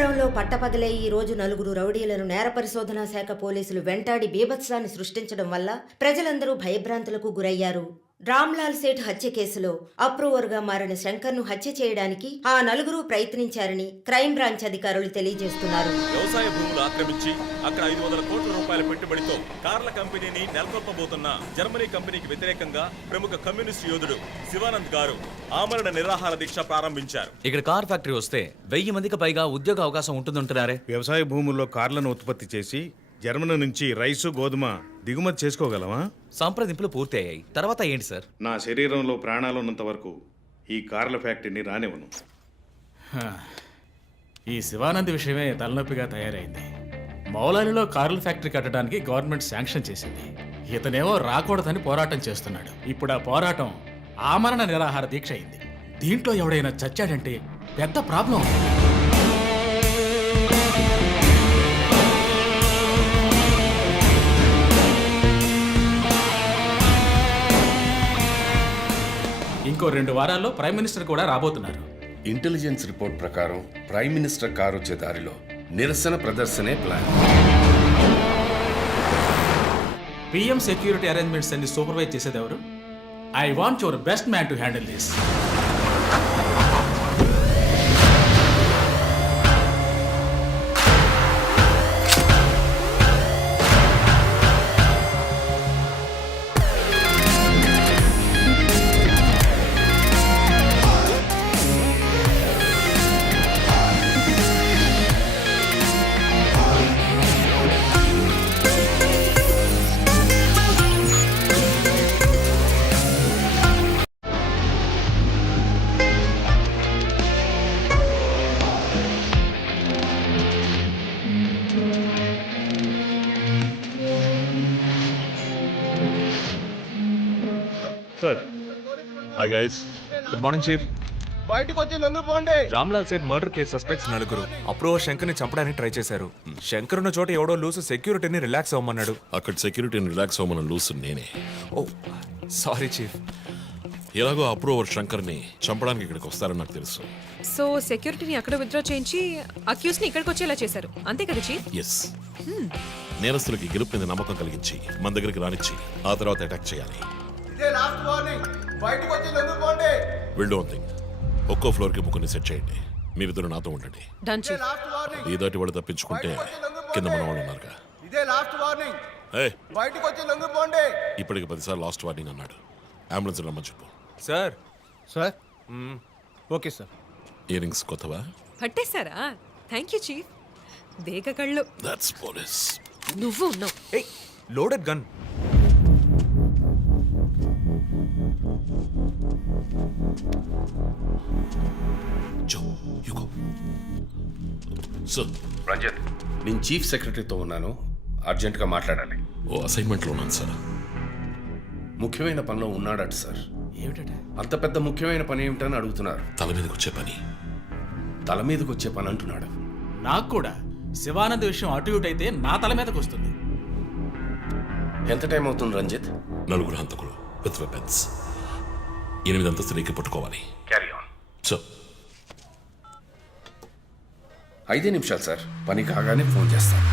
నగరంలో పట్టపగలే ఈ రోజు నలుగురు రౌడీలను నేర పరిశోధనా శాఖ పోలీసులు వెంటాడి బీభత్సాన్ని సృష్టించడం వల్ల ప్రజలందరూ భయభ్రాంతులకు గురయ్యారు. రామ్లాల్ సేఠ్ హత్య కేసులో అప్రూవర్గా మారిన శంకర్ను హత్య చేయడానికి ఆ నలుగురు ప్రయత్నించారని క్రైమ్ బ్రాంచ్ అధికారులు తెలియజేస్తున్నారు. వ్యవసాయ భూములు ఆక్రమించి అక్కడ 500 కోట్ల రూపాయల పెట్టుబడితో కార్ల కంపెనీని నెలకొల్పబోతున్న జర్మనీ కంపెనీకి వ్యతిరేకంగా ప్రముఖ కమ్యూనిస్ట్ యోధుడు శివానంద్ గారు ఆమరణ నిరాహార దీక్ష ప్రారంభించారు. ఇక్కడ కార్ ఫ్యాక్టరీ వస్తే 1000 మందికి పైగా ఉద్యోగ అవకాశం ఉంటుందంటున్నారే. వ్యవసాయ భూముల్లో కార్లను ఉత్పత్తి చేసి జర్మనీ నుంచి రైసు గోధుమ దిగుమతి చేసుకోగలమా? సంప్రదింపులు పూర్తయ్యాయి. తర్వాత ఏంటి సార్? నా శరీరంలో ప్రాణాలున్నంత వరకు ఈ కార్ల ఫ్యాక్టరీని రానివ్వను. ఈ శివానంద్ విషయమే తలనొప్పిగా తయారైంది. మౌలాలిలో కార్ల ఫ్యాక్టరీ కట్టడానికి గవర్నమెంట్ శాంక్షన్ చేసింది. ఇతనేమో రాకూడదని పోరాటం చేస్తున్నాడు. ఇప్పుడు ఆ పోరాటం ఆమరణ నిరాహార దీక్ష అయింది. దీంట్లో ఎవడైనా చచ్చాడంటే పెద్ద ప్రాబ్లం. ఇంకో 2 వారాల్లో ప్రైమ్ మినిస్టర్ కూడా రాబోతున్నారు. ఇంటెలిజెన్స్ రిపోర్ట్ ప్రకారం ప్రైమ్ మినిస్టర్ కారు వచ్చే దారిలో నిరసన ప్రదర్శనే ప్లాన్. పిఎం సెక్యూరిటీ అరేంజ్మెంట్స్ అన్ని సూపర్వైజ్ చేసేది ఎవరు? I want your best man to handle this. Sir, hi guys, good morning chief. బయటికి వచ్చి లొంగిపోండి. Ramlal Seth murder case suspects 4 approver శంకర్ని చంపడానికి ట్రై చేశారు. శంకర్ ఉన్న చోట ఎవడో లూసు సెక్యూరిటీని రిలాక్స్ అవ్వమన్నాడు. అక్కడ సెక్యూరిటీని రిలాక్స్ అవ్వమని లూసు నేనే. ఓ సారీ చీఫ్. ఎలాగో అప్రూవర్ శంకర్ని చంపడానికి ఇక్కడికి వస్తారని నాకు తెలుసు. సో సెక్యూరిటీని అక్కడ విత్డ్రా చేయించి అక్యూస్ ని ఇక్కడికి వచ్చేలా చేశారు, అంతే కదా చీఫ్? ఎస్, నేరస్తులకి గెలుపు మీద నమ్మకం కలిగించి మన దగ్గరికి రానిచ్చి ఆ తర్వాత అటాక్ చేయాలి. ఇదే లాస్ట్ వార్నింగ్. బయటికి వచ్చి లొంగిపోండి. విల్ డూ వన్ థింగ్, ఒక్కో ఫ్లోర్ కి ముగ్గురిని సెట్ చేయండి. మీరిద్దరు నాతో ఉండండి. Done chief. Last warning. ఈ దాటి వాడు తప్పించుకుంటే కింద మన వాళ్ళు ఉన్నారుగా. ఇదే లాస్ట్ వార్నింగ్. బయటికి వచ్చి లొంగిపోండి. ఇప్పటికి 10 సార్లు లాస్ట్ వార్నింగ్ అన్నాడు. అంబులెన్స్ రమ్మని చెప్పు. Sir. Sir, okay sir. Earrings కొత్తవా? పట్టేశారా? Thank you chief. దేగ కళ్ళు. That's police. నువ్వు ఉన్నావు. ఏయ్, loaded gun. Joe, you go. Sir, Ranjit, నేను చీఫ్ సెక్రటరీతో ఉన్నాను. అర్జెంటుగా మాట్లాడాలి. ఓ అసైన్మెంట్లో ఉన్నాను సార్. ముఖ్యమైన పనిలో ఉన్నాడట సార్. ఏమిటంటే అంత పెద్ద ముఖ్యమైన పని ఏమిటని అడుగుతున్నారు. తల మీదకి వచ్చే పని. తల మీదకి వచ్చే పని అంటున్నాడు. నాకు కూడా శివానంద్ విషయం అటు ఇటు అయితే నా తల మీదకి వస్తుంది. ఎంత టైం అవుతుంది రంజిత్? 4 హంతకులు విత్ వెపన్స్. 8 అంతస్తులు ఎక్కి పట్టుకోవాలి. Carry on. సో 5 నిమిషాలు సార్. పని కాగానే ఫోన్ చేస్తాను.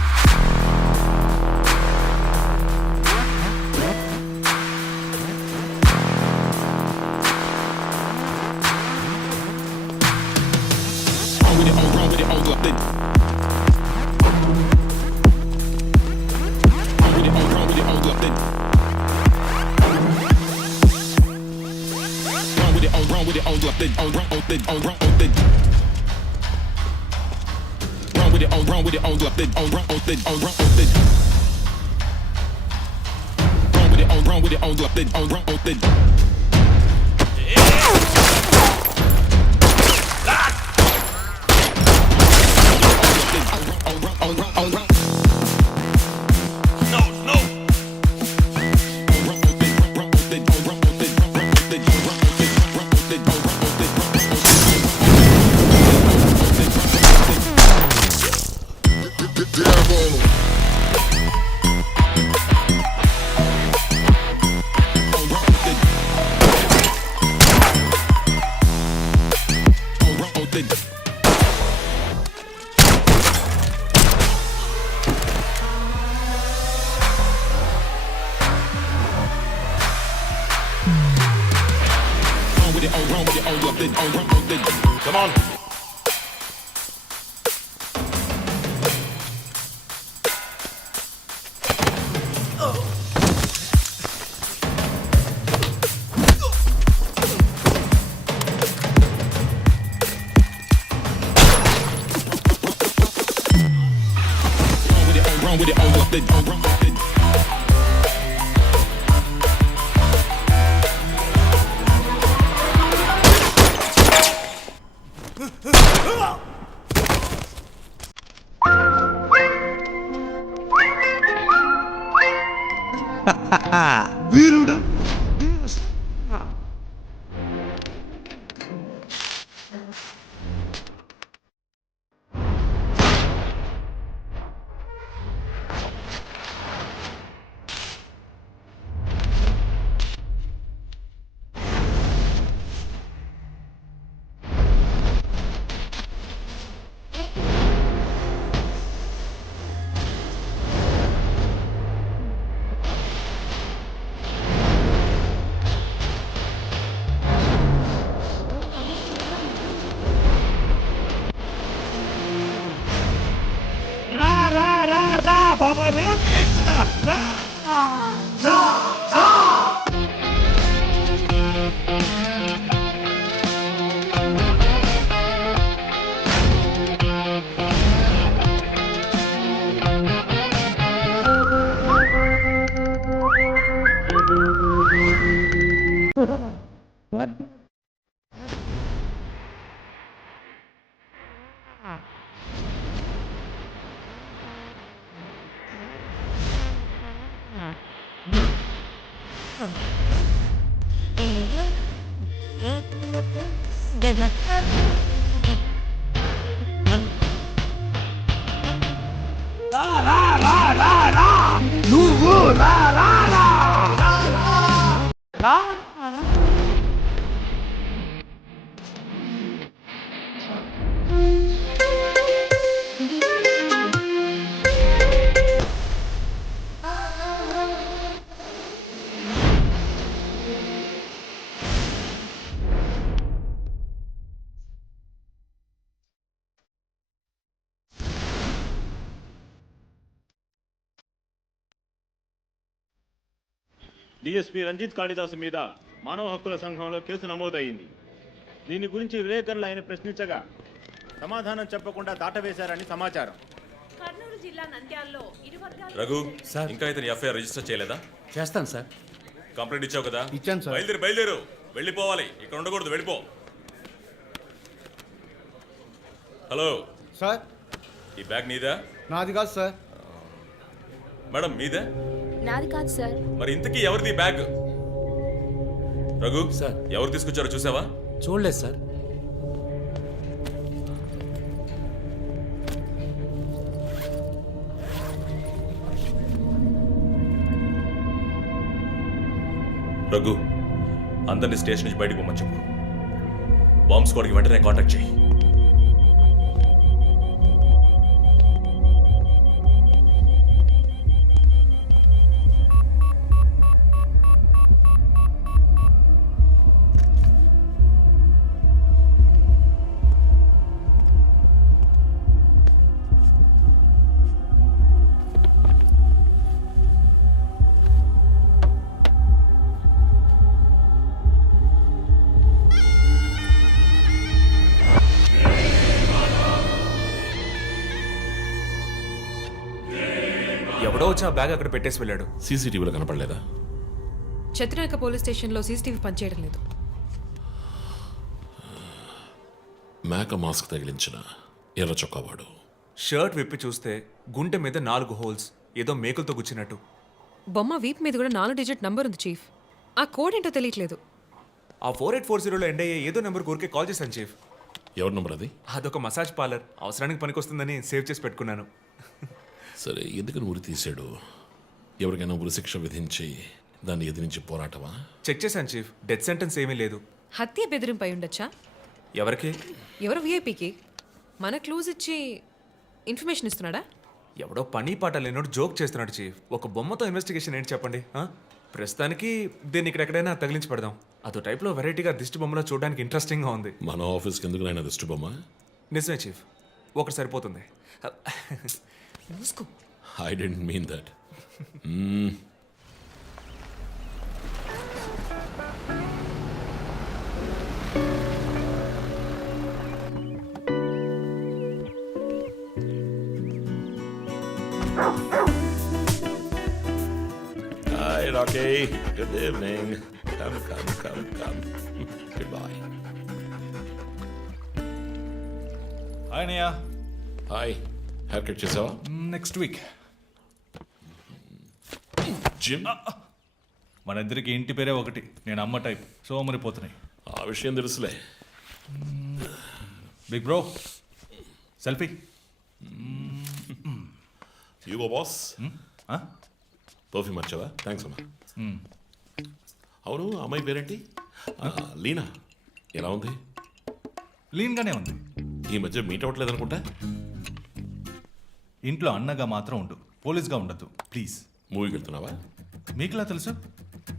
Come on. DSP Ranjith Kalidas మీద మానవ హక్కుల సంఘంలో కేసు నమోదయ్యింది. దీని గురించి విలేకరులు ఆయన ప్రశ్నించగా సమాధానం చెప్పకుండా దాటవేశారని సమాచారం. కర్నూలు జిల్లా నంద్యాలలో రఘు సార్ ఇంకా ఇతని ఎఫ్ఐఆర్ రిజిస్టర్ చేయలేదా? చేస్తాను సార్. కంప్లైంట్ ఇచ్చావు కదా? ఇచ్చాను సార్. బయలుదేరు వెళ్ళిపోవాలి, ఇక్కడ ఉండకూడదు, వెళ్ళిపో. హలో సార్, ఈ బ్యాగ్ నీదా? నాది కాదు సార్. మేడం మీదే? నాది కాదు సార్. మరి ఇంతకీ ఎవరిది బ్యాగ్? రఘు సార్. ఎవరు తీసుకొచ్చారో చూసావా? చూడలేదు సార్. రఘు అందరినీ స్టేషన్ నుంచి బయటకు పోమని చెప్పు. బాంబ్ స్క్వాడ్కి వెంటనే కాంటాక్ట్ చేయి. ఎవడో వచ్చి ఆ బ్యాగ్ అక్కడ పెట్టేసి వెళ్ళాడు. సీసీటీవీలో కనపడలేదా? చత్రనాయక పోలీస్ స్టేషన్లో సీసీటీవీ పనిచేయడం లేదు. మేక మాస్క్ తగిలించిన ఎర్ర చొక్కావాడు. షర్ట్ విప్పి చూస్తే గుంటె మీద 4 హోల్స్, ఏదో మేకులతో గుచ్చినట్టు. బొమ్మ వీప్ మీద కూడా 4 డిజిట్ నంబర్ ఉంది చీఫ్. ఆ కోడ్ ఏంటో తెలియట్లేదు. ఆ 4840లో ఎండ్ అయ్యే ఏదో నెంబర్ ఊరికే కాల్ చేశాను చీఫ్. ఎవరి నంబర్ అది? అదొక మసాజ్ పార్లర్, అవసరానికి పనికొస్తుందని సేవ్ చేసి పెట్టుకున్నాను. సరే, ఎందుకని ఉరి తీశాడు? ఎవరికైనా ఉరి శిక్ష విధించి దాన్ని ఎదిరించి పోరాటమా? చెక్ చేశాను చీఫ్, డెత్ సెంటెన్స్ ఏమీ లేదు. హత్య బెదిరింపై ఉండొచ్చా? ఎవరికి? ఎవరు విఐపీకి మన క్లూజ్ ఇచ్చి ఇన్ఫర్మేషన్ ఇస్తున్నాడా? ఎవడో పని పాట లేనోడు జోక్ చేస్తున్నాడు చీఫ్. ఒక బొమ్మతో ఇన్వెస్టిగేషన్ ఏంటి చెప్పండి. ప్రస్తుతానికి దీన్ని ఇక్కడెక్కడైనా తగిలించి పెడదాం. అదో టైప్లో వెరైటీగా దిష్టి బొమ్మలో చూడడానికి ఇంట్రెస్టింగ్గా ఉంది. మన ఆఫీస్కి ఎందుకు నాయన దిష్టి బొమ్మ? నిజమే చీఫ్, ఒకటి సరిపోతుంది. I didn't mean that. Hi, Rocky. Good evening. Come. Goodbye. ఆయనయ్య, Hi. Haircut చేసావా? Next week. జిమ్? మన ఇద్దరికి ఇంటి పేరే ఒకటి. నేను అమ్మ టైప్, సోమరిపోతున్నాయి. ఆ విషయం తెలుసులే. Big bro, selfie. Ego boss. Perfume వచ్చావా? థ్యాంక్స్ అమ్మా. అవును, అమ్మాయి పేరేంటి? లీనా. ఎలా ఉంది? లీన్గానే ఉంది. ఈ మధ్య మీట్ అవ్వట్లేదు అనుకుంటా. ఇంట్లో అన్నగా మాత్రం ఉండు, పోలీస్గా ఉండద్దు ప్లీజ్. మూవీకి వెళ్తున్నావా? మీకులా తెలుసు?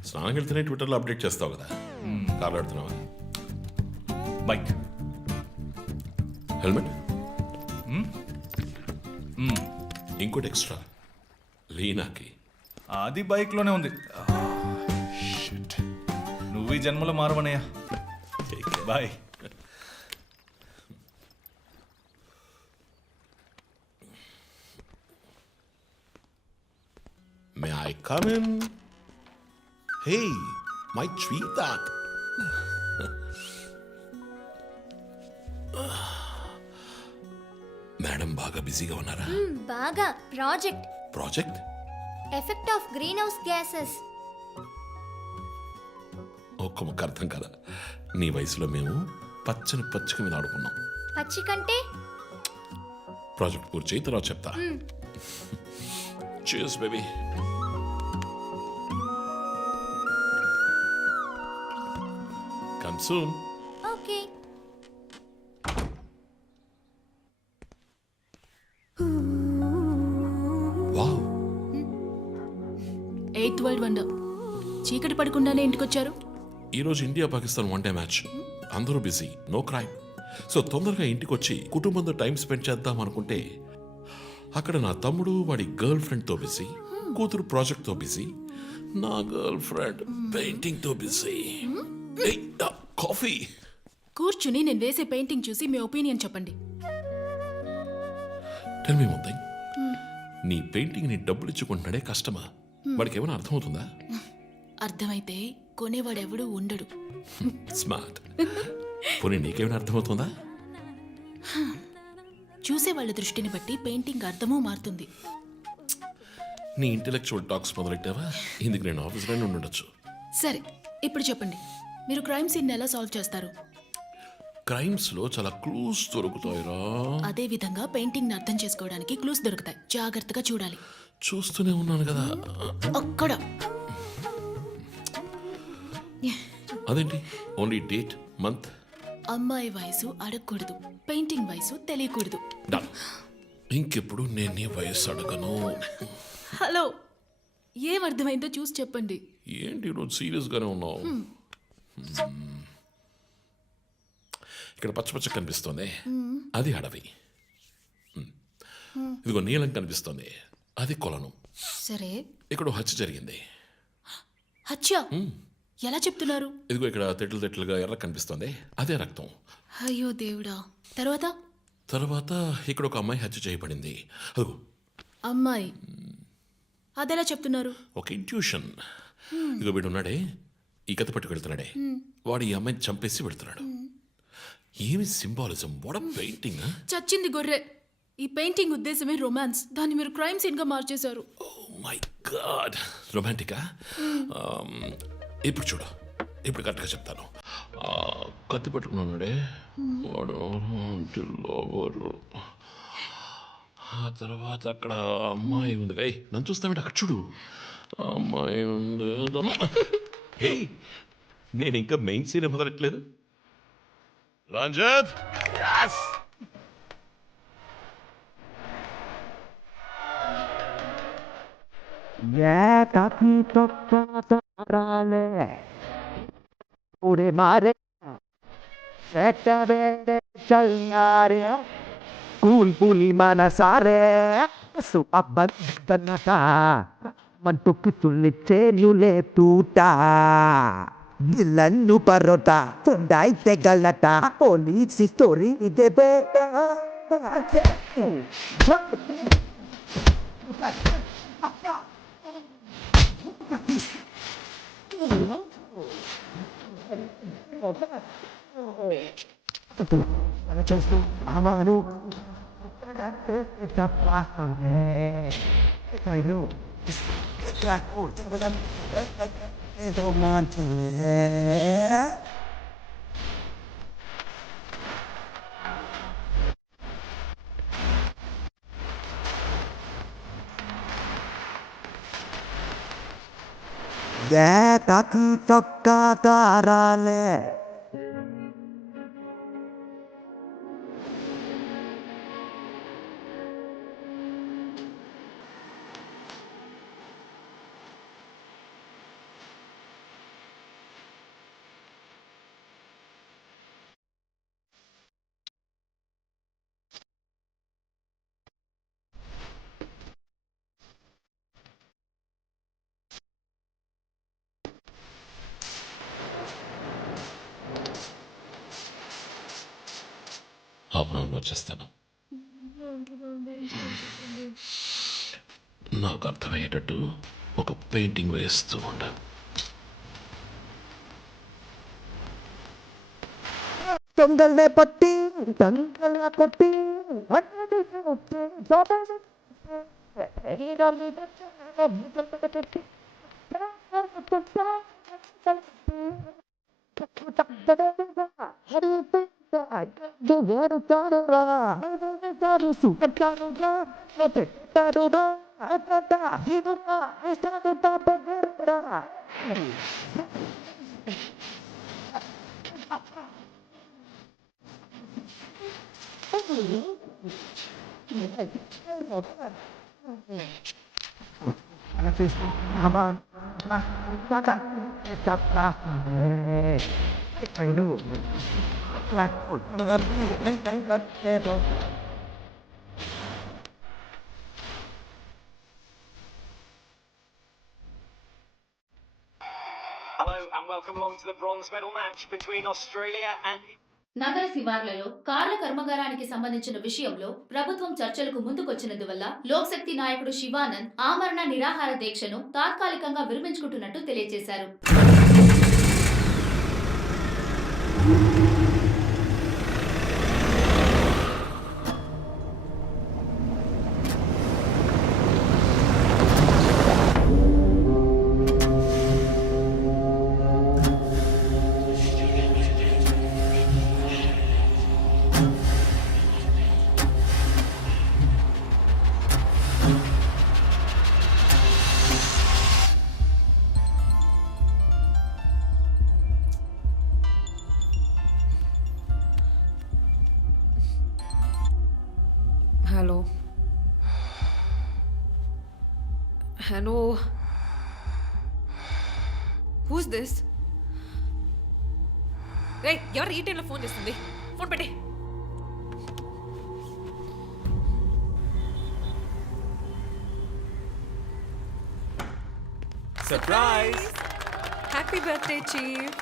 స్నానం వెళ్తేనే ట్విట్టర్లో అప్డేట్ చేస్తావు కదా. కార్లో వెళ్తున్నావా? బైక్. హెల్మెట్? ఇంకోటి ఎక్స్ట్రా లీనాకి. అది బైక్లోనే ఉంది. నువ్వు ఈ జన్మలో మారవనయ్యా. Bye. May I come in? Hey, my sweetheart. Madam బాగా బిజీగా ఉన్నారా? బాగా. Project? Effect of greenhouse gases. ఒక్క ముక్క అర్థం కదా. నీ వయసులో మేము పచ్చక మీద ఆడుకున్నాం. పచ్చి కంటే ప్రాజెక్ట్ పూర్తి చేయి, తర్వాత చెప్తా. Cheers, baby. Come soon. Okay. Wow. 8th world wonder. చీకటి పడకుండానే ఇంటికొచ్చారు. ఈరోజు India Pakistan one day match. అందరూ బిజీ, నో క్రైమ్. సో తొందరగా ఇంటికి వచ్చి కుటుంబంతో టైం స్పెండ్ చేద్దాం అనుకుంటే అక్కడ నా తమ్ముడు వాడి గర్ల్ ఫ్రెండ్తో బిజీ, కూతురు ప్రాజెక్ట్తో బిజీ, నా గర్ల్ ఫ్రెండ్ పెయింటింగ్తో బిజీ. కాఫీ. కూర్చుని నేను వేసే పెయింటింగ్ చూసి మీ ఒపీనియన్ చెప్పండి. Tell me one thing. నీ పెయింటింగ్ ని డబ్బులు ఇచ్చుకుంటున్నాడే కష్టమా? వాడికి ఏమైనా అర్థమవుతుందా? అర్థమైతే కొనేవాడెవడూ ఉండడు. స్మార్ట్. పోనీ నీకేమైనా అర్థమవుతుందా? చూసే వాళ్ళ దృష్టిని బట్టి పెయింటింగ్ అర్థమూ మారుతుంది. నీ ఇంటెలెక్చువల్ టాక్స్ మొదలెట్టావా? ఇందుకు నేను ఆఫీస్లోనే ఉండొచ్చు. సరే, ఇప్పుడు చెప్పండి, మీరు క్రైమ్ సీన్ ఎలా సాల్వ్ చేస్తారు? క్రైమ్స్ లో చాలా క్లూస్ దొరుకుతాయిరా. అదే విధంగా పెయింటింగ్ ని అర్థం చేసుకోవడానికి క్లూస్ దొరుకుతాయి. జాగ్రత్తగా చూడాలి. చూస్తూనే ఉన్నాను కదా. అక్కడ అదేంటి? Only date, month. అమ్మాయి వయసు అడగకూడదు, పెయింటింగ్ వయసు తెలియకూడదు. డన్. ఇంకెప్పుడు నేను నీ వయసు అడగను. హలో, ఏం అర్థమైందో చూసి చెప్పండి. ఏంటి ఈరోజు సీరియస్ గానే ఉన్నావు? ఇక్కడ పచ్చ కనిపిస్తోంది, అది అడవి. ఇదిగో నీలం కనిపిస్తోంది, అది కొలను. సరే, ఇక్కడ హత్య జరిగింది. హత్య ఎలా చెప్తున్నారు? ఇదిగో ఇక్కడ తెట్లుగా ఎర్ర కనిపిస్తోంది, అదే రక్తం. అయ్యో దేవుడా. తర్వాత ఇక్కడ ఒక అమ్మాయి హత్య చేయబడింది. అదిగో అమ్మాయి, అదెలా చెప్తున్నారు? ఒక ఇంట్యూషన్. ఇదిగో వీడు ఉన్నాడే, ఈ కథ పట్టుకు వెళ్తున్నాడే, వాడు ఈ అమ్మాయిని చంపేసి వెళ్తున్నాడు. ఏమి సింబాలిజం! What painting! చచ్చింది గొర్రె. ఈ పెయింటింగ్ ఉద్దేశమే రొమాన్స్. దాన్ని మీరు క్రైమ్ సీన్ గా మార్చేశారు. ఓ మై గాడ్, రొమాంటికా? ఇప్పుడు చూడు, ఇప్పుడు కరెక్ట్గా చెప్తాను. కత్తి పట్టుకున్నాడే వాడు లోబరు. ఆ తర్వాత అక్కడ అమ్మాయి ఉంది. నన్ను చూస్తామంటే అక్కడ చూడు, అమ్మాయి ఉంది. హే, నేను ఇంకా మెయిన్ సీన్ మొదలట్లేదు. రంజిత్, उड़े मारे कूल पुली माना सारे सुअबनका मंटुकी तुल्लिचे न्यूले तूटा गिल्लन्नु परोटा फुंडाई ते गलता पोलीस स्टोरी इदे बेटा tak tokka tarale అప్పుడు వచ్చేస్తాను. నాకు అర్థమయ్యేటట్టు ఒక పెయింటింగ్ వేస్తూ ఉండాలి. తొందరనే పట్టి తొందరగా కొట్టి నగర శివార్లలో కార్ల కర్మాగారానికి సంబంధించిన విషయంలో ప్రభుత్వం చర్చలకు ముందుకొచ్చినందువల్ల లోక్శక్తి నాయకుడు శివానంద్ ఆమరణ నిరాహార దీక్షను తాత్కాలికంగా విరమించుకుంటున్నట్టు తెలియజేశారు. Hello who's this? రే, ఎవరు ఈ టైంలో ఫోన్ చేస్తుంది? ఫోన్ పెట్టే. Surprise! Happy birthday chief.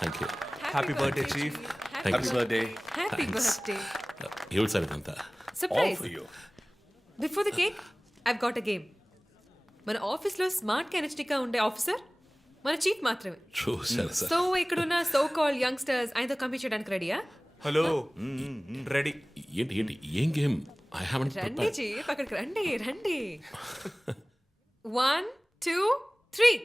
Thank you. Happy birthday chief. Happy birthday. Happy birthday. ఏమిటి సార్ ఇదంతా? Surprise. Before the cake I've got a game. మన ఆఫీస్లో స్మార్ట్ కెనెస్టిక్గా ఉండే ఆఫీసర్ మన చీఫ్ మాత్రమే. చూసారు సార్. సో ఇక్కడున్న సో కాల్ యంగ్స్టర్స్ ఆయనతో కంపీట్ చేయడానికి రెడీయా? Hello, ready. ఏంటి ఏంటి ఏం గేమ్? ఐ హావెంట్ రండి చీఫ్, అక్కడికి రండి రండి. 1 2 3.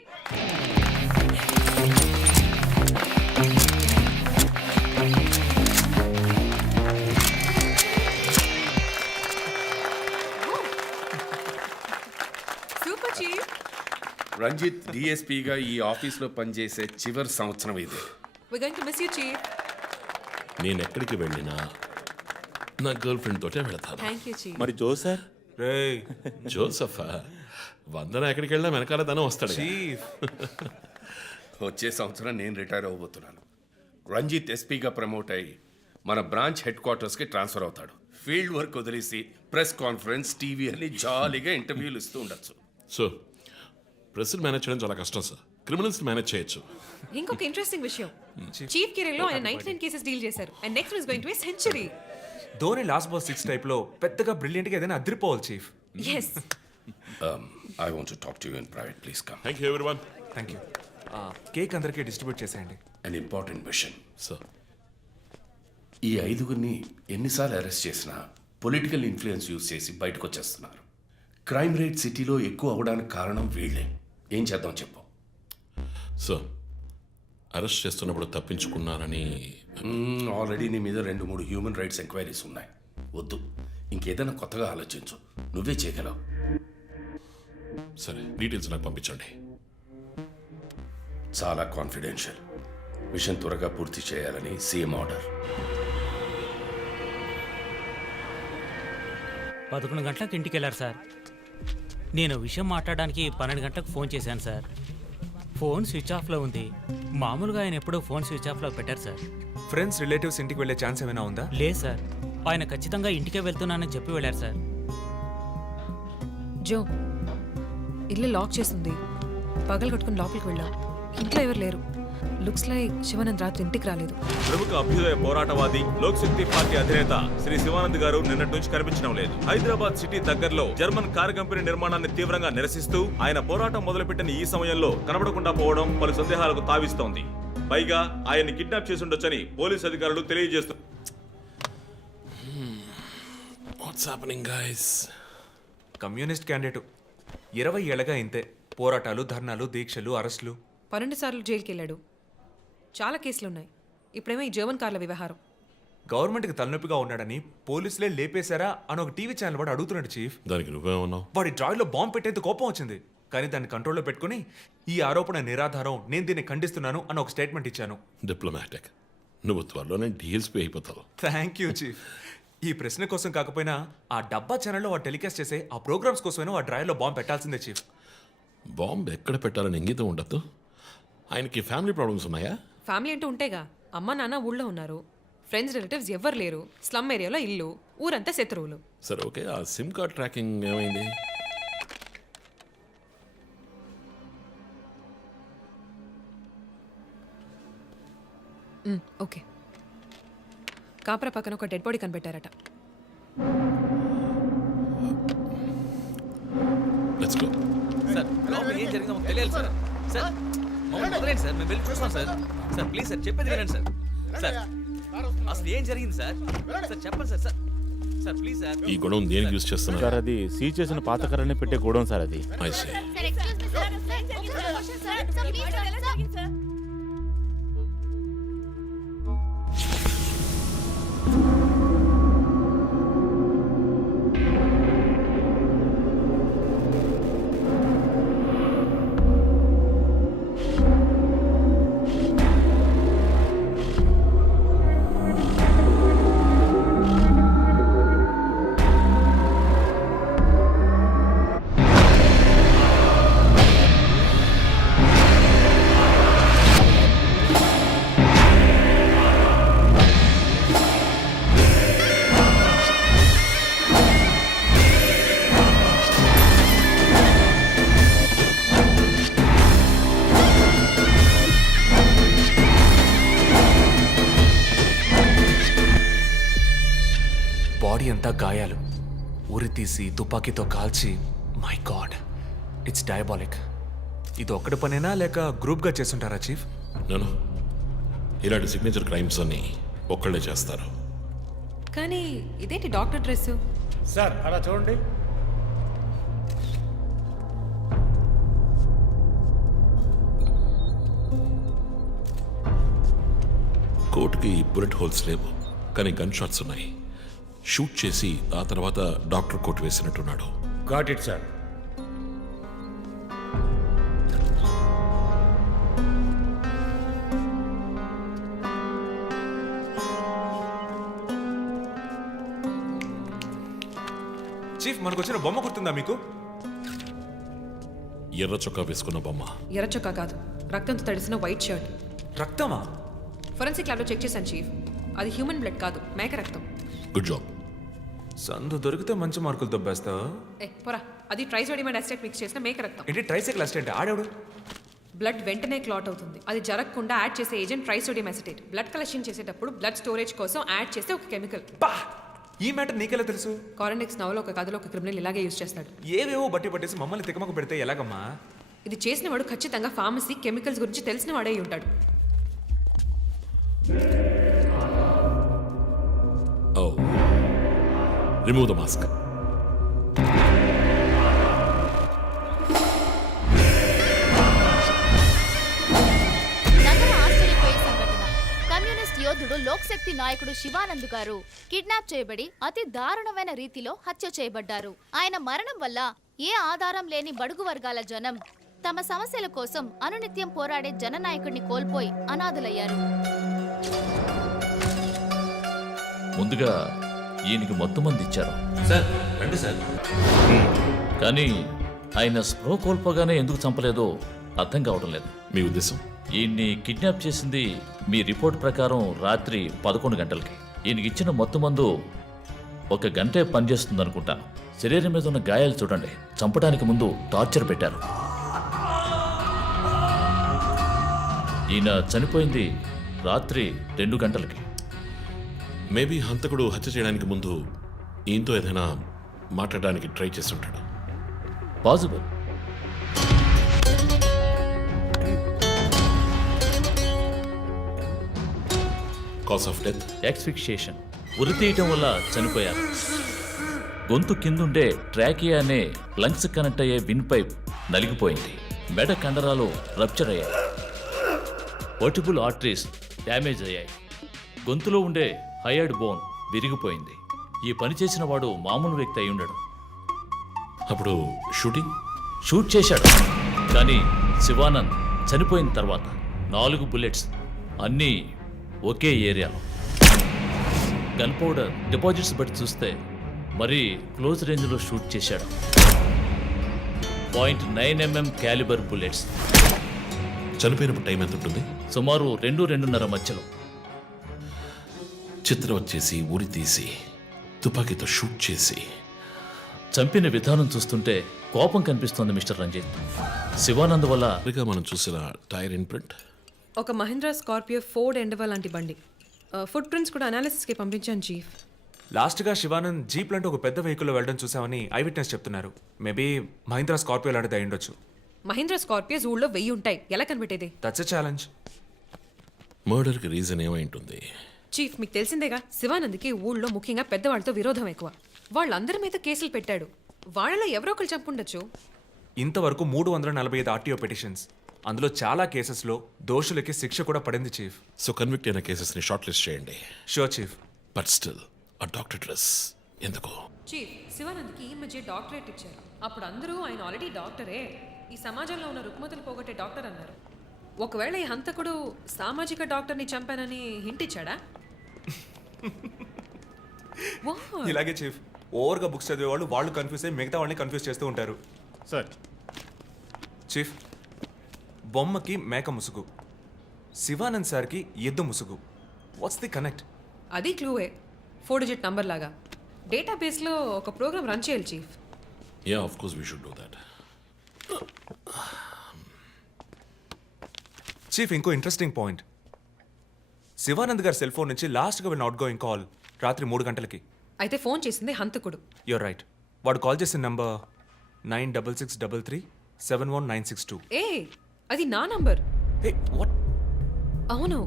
Super chief. రంజిత్ డిఎస్పీగా ఈ ఆఫీస్లో పనిచేసే చివరి సంవత్సరం ఇది. We're going to miss you, chief. నేను ఎక్కడికి వెళ్ళినా నా గర్ల్ ఫ్రెండ్ తోటే వెళతాను. Thank you, chief. మరి జోసర్? జోసఫా? వందన ఎక్కడికి వెళ్ళినా వెనకాల తను వస్తాడు. చీఫ్ వచ్చే సంవత్సరం నేను రిటైర్ అవ్వబోతున్నాను. రంజిత్ ఎస్పీగా ప్రమోట్ అయ్యి మన బ్రాంచ్ హెడ్ క్వార్టర్స్కి ట్రాన్స్ఫర్ అవుతాడు. ఫీల్డ్ వర్క్ వదిలేసి ప్రెస్ కాన్ఫరెన్స్, టీవీ అని జాలీగా ఇంటర్వ్యూలు ఇస్తూ ఉండొచ్చు. సో ప్రెస్ని మేనేజ్ చేయడం చాలా కష్టం సార్. క్రిమినల్స్ని మేనేజ్ చేయొచ్చు. ఇంకొక ఇంట్రెస్టింగ్ విషయం, చీఫ్ కెరీర్లో ఆయన 99 కేసెస్ డీల్ చేశారు and next is going to be century. Dhoni last ball 6 టైప్లో పెద్దగా బ్రిలియంట్గా ఏదైనా అదిరిపోవాలి chief. yes I want to talk to you in private, please come. Thank you everyone. Thank you. Cake అందరికీ డిస్ట్రిబ్యూట్ చేసేయండి. An important machine. సార్ ఈ 5గురిని ఎన్నిసార్లు arrest చేసినా పొలిటికల్ ఇన్ఫ్లుయెన్స్ యూజ్ చేసి బయటకు వచ్చేస్తున్నారు. క్రైమ్ రేట్ సిటీలో ఎక్కువ అవడానికి కారణం వీళ్ళే. ఏం చేద్దాం చెప్పు. సార్ అరెస్ట్ చేస్తున్నప్పుడు తప్పించుకున్నారని ఆల్రెడీ నీ మీద 2-3 హ్యూమన్ రైట్స్ ఎంక్వైరీస్ ఉన్నాయి. వద్దు, ఇంకేదైనా కొత్తగా ఆలోచించు. నువ్వే చేయగలవు. సరే డీటెయిల్స్ నాకు పంపించండి. చాలా కాన్ఫిడెన్షియల్. మిషన్ త్వరగా పూర్తి చేయాలని సీఎం ఆర్డర్. 11 గంటలకు ఇంటికి వెళ్ళారు సార్. నేను విషయం మాట్లాడడానికి 12 గంటలకు ఫోన్ చేశాను సార్. ఫోన్ స్విచ్ ఆఫ్లో ఉంది. మామూలుగా ఆయన ఎప్పుడూ ఫోన్ స్విచ్ ఆఫ్లో పెట్టారు సార్. ఫ్రెండ్స్, రిలేటివ్స్ ఇంటికి వెళ్ళే ఛాన్స్ ఏమైనా ఉందా? లేదు సార్, ఆయన ఖచ్చితంగా ఇంటికే వెళ్తున్నానని చెప్పి వెళ్ళారు సార్. జో, ఇల్లు లాక్ చేస్తుంది. పగలు కట్టుకుని లోపలికి వెళ్ళాం. ఇంట్లో ఎవరు లేరు. లుక్స్ లైక్ శివానంద్ రాత్రి ఇంటికి రాలేదు. ప్రముఖ అభ్యుదయ పోరాటవాది లోక్ శక్తి పార్టీ అధినేత శ్రీ శివానంద్ గారు నిన్నటి నుంచి కనిపించడం లేదు. హైదరాబాద్ సిటీ దగ్గరలో జర్మన్ కారు కంపెనీ నిర్మాణాన్ని తీవ్రంగా నిరసిస్తూ ఆయన పోరాటం మొదలుపెట్టిన ఈ సమయంలో కనబడకుండా పోవడం పలు సందేహాలకు తావిస్తోంది. పైగా ఆయన్ని కిడ్నాప్ చేసి ఉండొచ్చని పోలీసు అధికారులు తెలియజేస్తున్నారు. What's happening guys? Communist candidate 20 ఏళ్ళగా ఇంతే. పోరాటాలు, ధర్నాలు, దీక్షలు, అరెస్టులు. 12 సార్లు జైలుకి వెళ్ళాడు. చాలా కేసులున్నాయి. ఇప్పుడేమో ఈ జర్మన్ కార్ల వ్యవహారం. గవర్నమెంట్కి తలనొప్పిగా ఉన్నాడని పోలీసులే లేపేశారా అని ఒక టీవీ ఛానల్ వాడు అడుగుతున్నాడు చీఫ్. దానికి నువ్వేమన్నావు? వాడి డ్రాయిలో బాంబు పెట్టేందుకు కోపం వచ్చింది, కానీ దాన్ని కంట్రోల్లో పెట్టుకుని ఈ ఆరోపణ నిరాధారం, నేను దీన్ని ఖండిస్తున్నాను అని ఒక స్టేట్మెంట్ ఇచ్చాను. డిప్లొమాటిక్. నువ్వు త్వరలోనే డిఎల్స్పీ అయిపోతావు. Thank you chief. ఈ ప్రశ్న కోసం కాకపోయినా ఆ డబ్బా ఛానల్లో వాడు టెలికాస్ట్ చేసే ఆ ప్రోగ్రామ్స్ కోసమైనా ఆ డ్రాయిలో బాంబు పెట్టాల్సిందే చీఫ్. బాంబు ఎక్కడ పెట్టాలని ఇంగితం ఉండద్దు. ఆయనకి ఫ్యామిలీ ప్రాబ్లమ్స్ ఉన్నాయా? ఫ్యామిలీ అంటూ ఉంటేగా. అమ్మ నాన్న ఊళ్ళో ఉన్నారు. ఫ్రెండ్స్, రిలేటివ్స్ ఎవ్వరు లేరు. స్లమ్ ఏరియాలో ఇల్లు, ఊరంతా శత్రువులు. సరే ఓకే, ఆ సిమ్ కార్డ్ ట్రాకింగ్ ఏమైంది? ఓకే. కాపరా పక్కన ఒక డెడ్ బాడీ కనిపెట్టారట. Let's go. సార్ లోపల ఏం జరిగిందో మాకు తెలియాలి సార్. సార్ మమ్మల్ని వదిలేండి సార్, మేము వెళ్ళి చూస్తాం సార్. సార్ ప్లీజ్ సార్, చెప్పేది వినండి సార్. సార్ అసలు ఏం జరిగింది సార్? సార్ చెప్పండి sir. Sir sir please sir. ఈ గొడవ దేనికి యూజ్ చేస్తున్నారు? సార్ అది సీజ్ చేసిన పాత కర్రని పెట్టే గోడౌన్ సార్ అది. I see. బాడీ అంతా గాయాలు, ఉరి తీసి తుపాకీతో కాల్చి. My God, it's diabolic. ఇది ఒక్కడి పనేనా లేక గ్రూప్గా చేస్తుంటారా చీఫ్? నేను ఇలాంటి సిగ్నేచర్ క్రైమ్స్ అన్ని ఒక్కళ్ళే చేస్తారు. కానీ ఇదేంటి డాక్టర్ డ్రెస్? సార్ అలా చూడండి. కోర్టుకి బుల్లెట్ హోల్స్ లేవు, కానీ గన్ షాట్స్ ఉన్నాయి. షూట్ చేసి ఆ తర్వాత డాక్టర్ కోట్ వేసినట్టున్నాడు. Got it sir. చీఫ్, మనకు వచ్చిన బొమ్మ గుర్తుందా మీకు? ఎర్ర చొక్కా వేసుకున్న బొమ్మ. ఎర్ర చొక్కా కాదు, రక్తంతో తడిసిన వైట్ షర్ట్. రక్తమా? ఫోరెన్సిక్ ల్యాబ్లో చెక్ చేశాను చీఫ్, అది హ్యూమన్ బ్లడ్ కాదు, మేక రక్తం. Good job. సందు దొరికితే మంచి మార్కులు దొబ్బేస్తావు. పోరా, అది ట్రైసోడియం అసిటేట్ మిక్స్ చేసిన మేక రక్తం. ఏంటి ట్రైసైకిల్ అసిస్టెంట్ ఆడేవాడు? బ్లడ్ వెంటనే క్లాట్ అవుతుంది. అది జరగకుండా యాడ్ చేసే agent trisodium acetate. Blood collection చేసేటప్పుడు బ్లడ్ స్టోరేజ్ కోసం యాడ్ చేసే ఒక కెమికల్. ఈ మ్యాటర్ నీకెలా తెలుసు? కారెండిక్స్ నవలో ఒక కథలో ఒక క్రిమినల్ ఇలాగే యూజ్ చేస్తాడు. ఏవేవో బట్టి పట్టేసి మమ్మల్ని తికమక పెడితే ఎలాగమ్మా? ఇది చేసిన వాడు ఖచ్చితంగా ఫార్మసీ కెమికల్స్ గురించి తెలిసిన వాడే ఉంటాడు. ఓ, రిమూవ్ ద మాస్క్. కమ్యూనిస్ట్ యోధుడు లోక్శక్తి నాయకుడు శివానంద్ గారు కిడ్నాప్ చేయబడి అతి దారుణమైన రీతిలో హత్య చేయబడ్డారు. ఆయన మరణం వల్ల ఏ ఆధారం లేని బడుగు వర్గాల జనం తమ సమస్యల కోసం అనునిత్యం పోరాడే జననాయకుడిని కోల్పోయి అనాథులయ్యారు. ముందుగా ఈయనకి మొత్తం మంది ఇచ్చారు సార్, రండి సార్. కానీ ఆయన స్పృహ కోల్పోగానే ఎందుకు చంపలేదో అర్థం కావడం లేదు. మీ ఉద్దేశం? ఈయన్ని కిడ్నాప్ చేసింది మీ రిపోర్ట్ ప్రకారం రాత్రి 11 గంటలకి. ఈయనకి ఇచ్చిన మొత్తం మందు 1 గంటే పనిచేస్తుంది అనుకుంటాను. శరీరం మీద ఉన్న గాయాలు చూడండి, చంపడానికి ముందు టార్చర్ పెట్టారు. ఈయన చనిపోయింది రాత్రి 2 గంటలకి. మేబీ హంతకుడు హత్య చేయడానికి ముందు ఈయనతో ఏదైనా మాట్లాడడానికి ట్రై చేసి ఉంటాడు. Possible. Cause of death? Asphyxiation. ఉరి తీయటం వల్ల చనిపోయారు. గొంతు కిందుండే ట్రాకియా అనే లంగ్స్ కనెక్ట్ అయ్యే విన్ పైప్ నలిగిపోయింది. మెడ కండరాలు రప్చర్ అయ్యాయి. వర్టిబుల్ ఆర్టరీస్ డ్యామేజ్ అయ్యాయి. గొంతులో ఉండే హైయర్డ్ బోన్ విరిగిపోయింది. ఈ పని చేసిన వాడు మామూలు వ్యక్తి అయి ఉండడు. అప్పుడు షూట్ చేశాడు. కానీ శివానంద్ చనిపోయిన తర్వాత 4 బుల్లెట్స్, అన్నీ ఒకే ఏరియాలో. గన్ పౌడర్ డిపాజిట్స్ బట్టి చూస్తే మరీ క్లోజ్ రేంజ్లో షూట్ చేశాడు. 0.9 mm క్యాలిబర్ బుల్లెట్స్. చనిపోయినప్పుడు టైం ఎంత ఉంటుంది? సుమారు 2-2:30 మధ్యలో. చిత్రం వచ్చేసి ఉరి తీసి తుపాకీతో షూట్ చేసి చంపిన విధానం చూస్తుంటే కోపం కనిపిస్తోంది మిస్టర్ రంజిత్. శివానంద్ వల్ల మనం చూసిన టైర్ ఇన్ప్రింట్, ఒక మహీంద్రా స్కార్పియో ఫోర్డ్ ఎండవా లాంటి బండి. ఫుట్ ప్రింట్స్ కూడా అనాలిసిస్కి పంపించాను చీఫ్. లాస్ట్గా శివానంద్ జీప్ లాంటి ఒక పెద్ద వెహికల్లో వెళ్ళడం చూసామని ఐ విట్నెస్ చెప్తున్నారు. మేబీ మహీంద్రా స్కార్పియో లాంటిది అయి ఉండొచ్చు. మహీంద్రా స్కార్పియోస్ ఊళ్ళో 1000 ఉంటాయి, ఎలా కనిపెట్టేది? That's a challenge. మర్డర్కి రీజన్ ఏమై ఉంటుంది? చీఫ్, మీకు తెలిసిందేగా, శివానంద్కి ఊళ్ళో ముఖ్యంగా పెద్దవాళ్ళతో విరోధం ఎక్కువ. వాళ్ళందరి మీద కేసులు పెట్టాడు. వాళ్ళలో ఎవరో ఒకరు చంపుండొచ్చు. ఇంతవరకు 345 ఆర్టీఓ పిటిషన్స్, అందులో చాలా కేసెస్లో దోషులకి శిక్ష కూడా పడింది చీఫ్. సో కన్విక్ట్ అయిన కేసెస్ని షార్ట్ లిస్ట్ చేయండి. Sure chief. బట్ స్టిల్ ఆ డాక్టర్ డ్రెస్ ఎందుకు? చీఫ్, శివానంద్కి ఈ మధ్య డాక్టరేట్ ఇచ్చారు. అప్పుడు అందరూ ఆయన ఆల్రెడీ డాక్టరే, ఈ సమాజంలో ఉన్న రుగ్మతలు పోగొట్టే డాక్టర్ అన్నారు. ఒకవేళ ఈ హంతకుడు సామాజిక డాక్టర్ని చంపానని హింట్ ఇచ్చాడా? ఇలాగే చీఫ్, ఓవర్గా బుక్స్ చదివే వాళ్ళు కన్ఫ్యూజ్ అయ్యి మిగతా వాళ్ళని కన్ఫ్యూజ్ చేస్తూ ఉంటారు. సార్, చీఫ్, బొమ్మకి మేక ముసుగు, శివానంద్ సార్కి ఎద్దు ముసుగు. What's the connect? అది క్లూవే, 4 డిజిట్ నంబర్ లాగా. డేటాబేస్లో ఒక ప్రోగ్రామ్ రన్ చేయాలి chief. Yeah, of course we should do that. Chief, ఇంకో ఇంట్రెస్టింగ్ పాయింట్. శివానంద్ గారి సెల్ ఫోన్ నుంచి లాస్ట్గా వెళ్ళిన అవుట్ గోయింగ్ కాల్ రాత్రి 3 గంటలకి. అయితే ఫోన్ చేసింది హంతకుడు. You're right. వాడు కాల్ చేసిన నంబర్ 9663371962. ఏ, అది నా నంబర్. A what? అవును,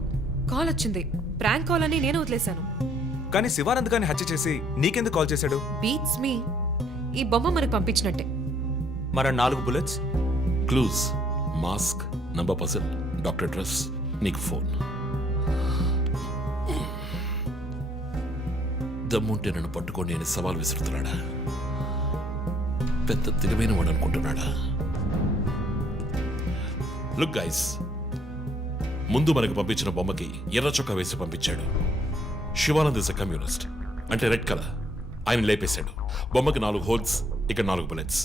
కాల్ వచ్చింది. ప్రాంక్ కాల్ అని నేను వదిలేశాను. కానీ శివానంద్ గారిని హత్య చేసి నీకెందుకు కాల్ చేశాడు? బీట్స్ మీ. ఈ బొమ్మ మనకు పంపించినట్టే. మన 4 bullets, clues, mask, number person, doctor dress, నీకు ఫోన్. దమ్ముంటే నన్ను పట్టుకోండి అని సవాల్ విసురుతున్నాడా? పెద్ద తెలివైన వాడు అనుకుంటున్నాడా? లుక్ గైస్, ముందు మనకు పంపించిన బొమ్మకి ఎర్ర చొక్కా వేసి పంపించాడు. శివానంద్ ఇస్ ఎ కమ్యూనిస్ట్, అంటే రెడ్ కలర్. ఆయన లేపేశాడు. బొమ్మకి 4 హోల్స్, ఇక్కడ 4 బుల్లెట్స్.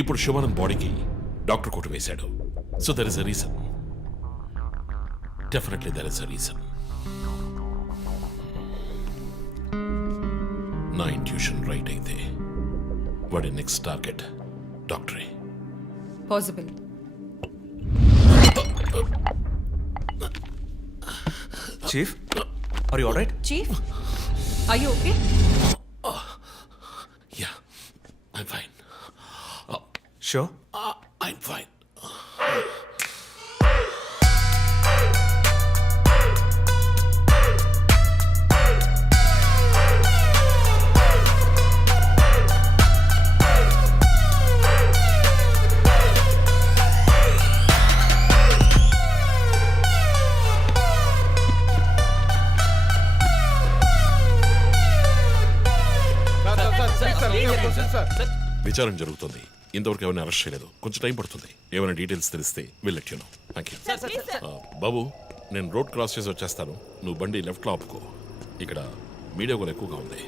ఇప్పుడు శివానంద్ బాడీకి డాక్టర్ కోటు వేశాడు. So there is a reason. Definitely there is a reason. నా ఇంట్యూషన్ రైట్ అయితే వాడి నెక్స్ట్ టార్గెట్ డాక్టరే. Possible. Chief, are you alright? Chief, are you okay? Yeah, I'm fine. Sure? I'm fine. విచారణ జరుగుతుంది. ఇంతవరకు ఎవరిని arrest చేయలేదు. కొంచెం టైం పడుతుంది. ఏమైనా డీటెయిల్స్ తెలిస్తే will you know. Thank you. బాబు, నేను రోడ్ క్రాస్ చేసి వచ్చేస్తాను. నువ్వు బండి లెఫ్ట్లో ఆపుకో. ఇక్కడ మీడియా కూడా ఎక్కువగా ఉంది.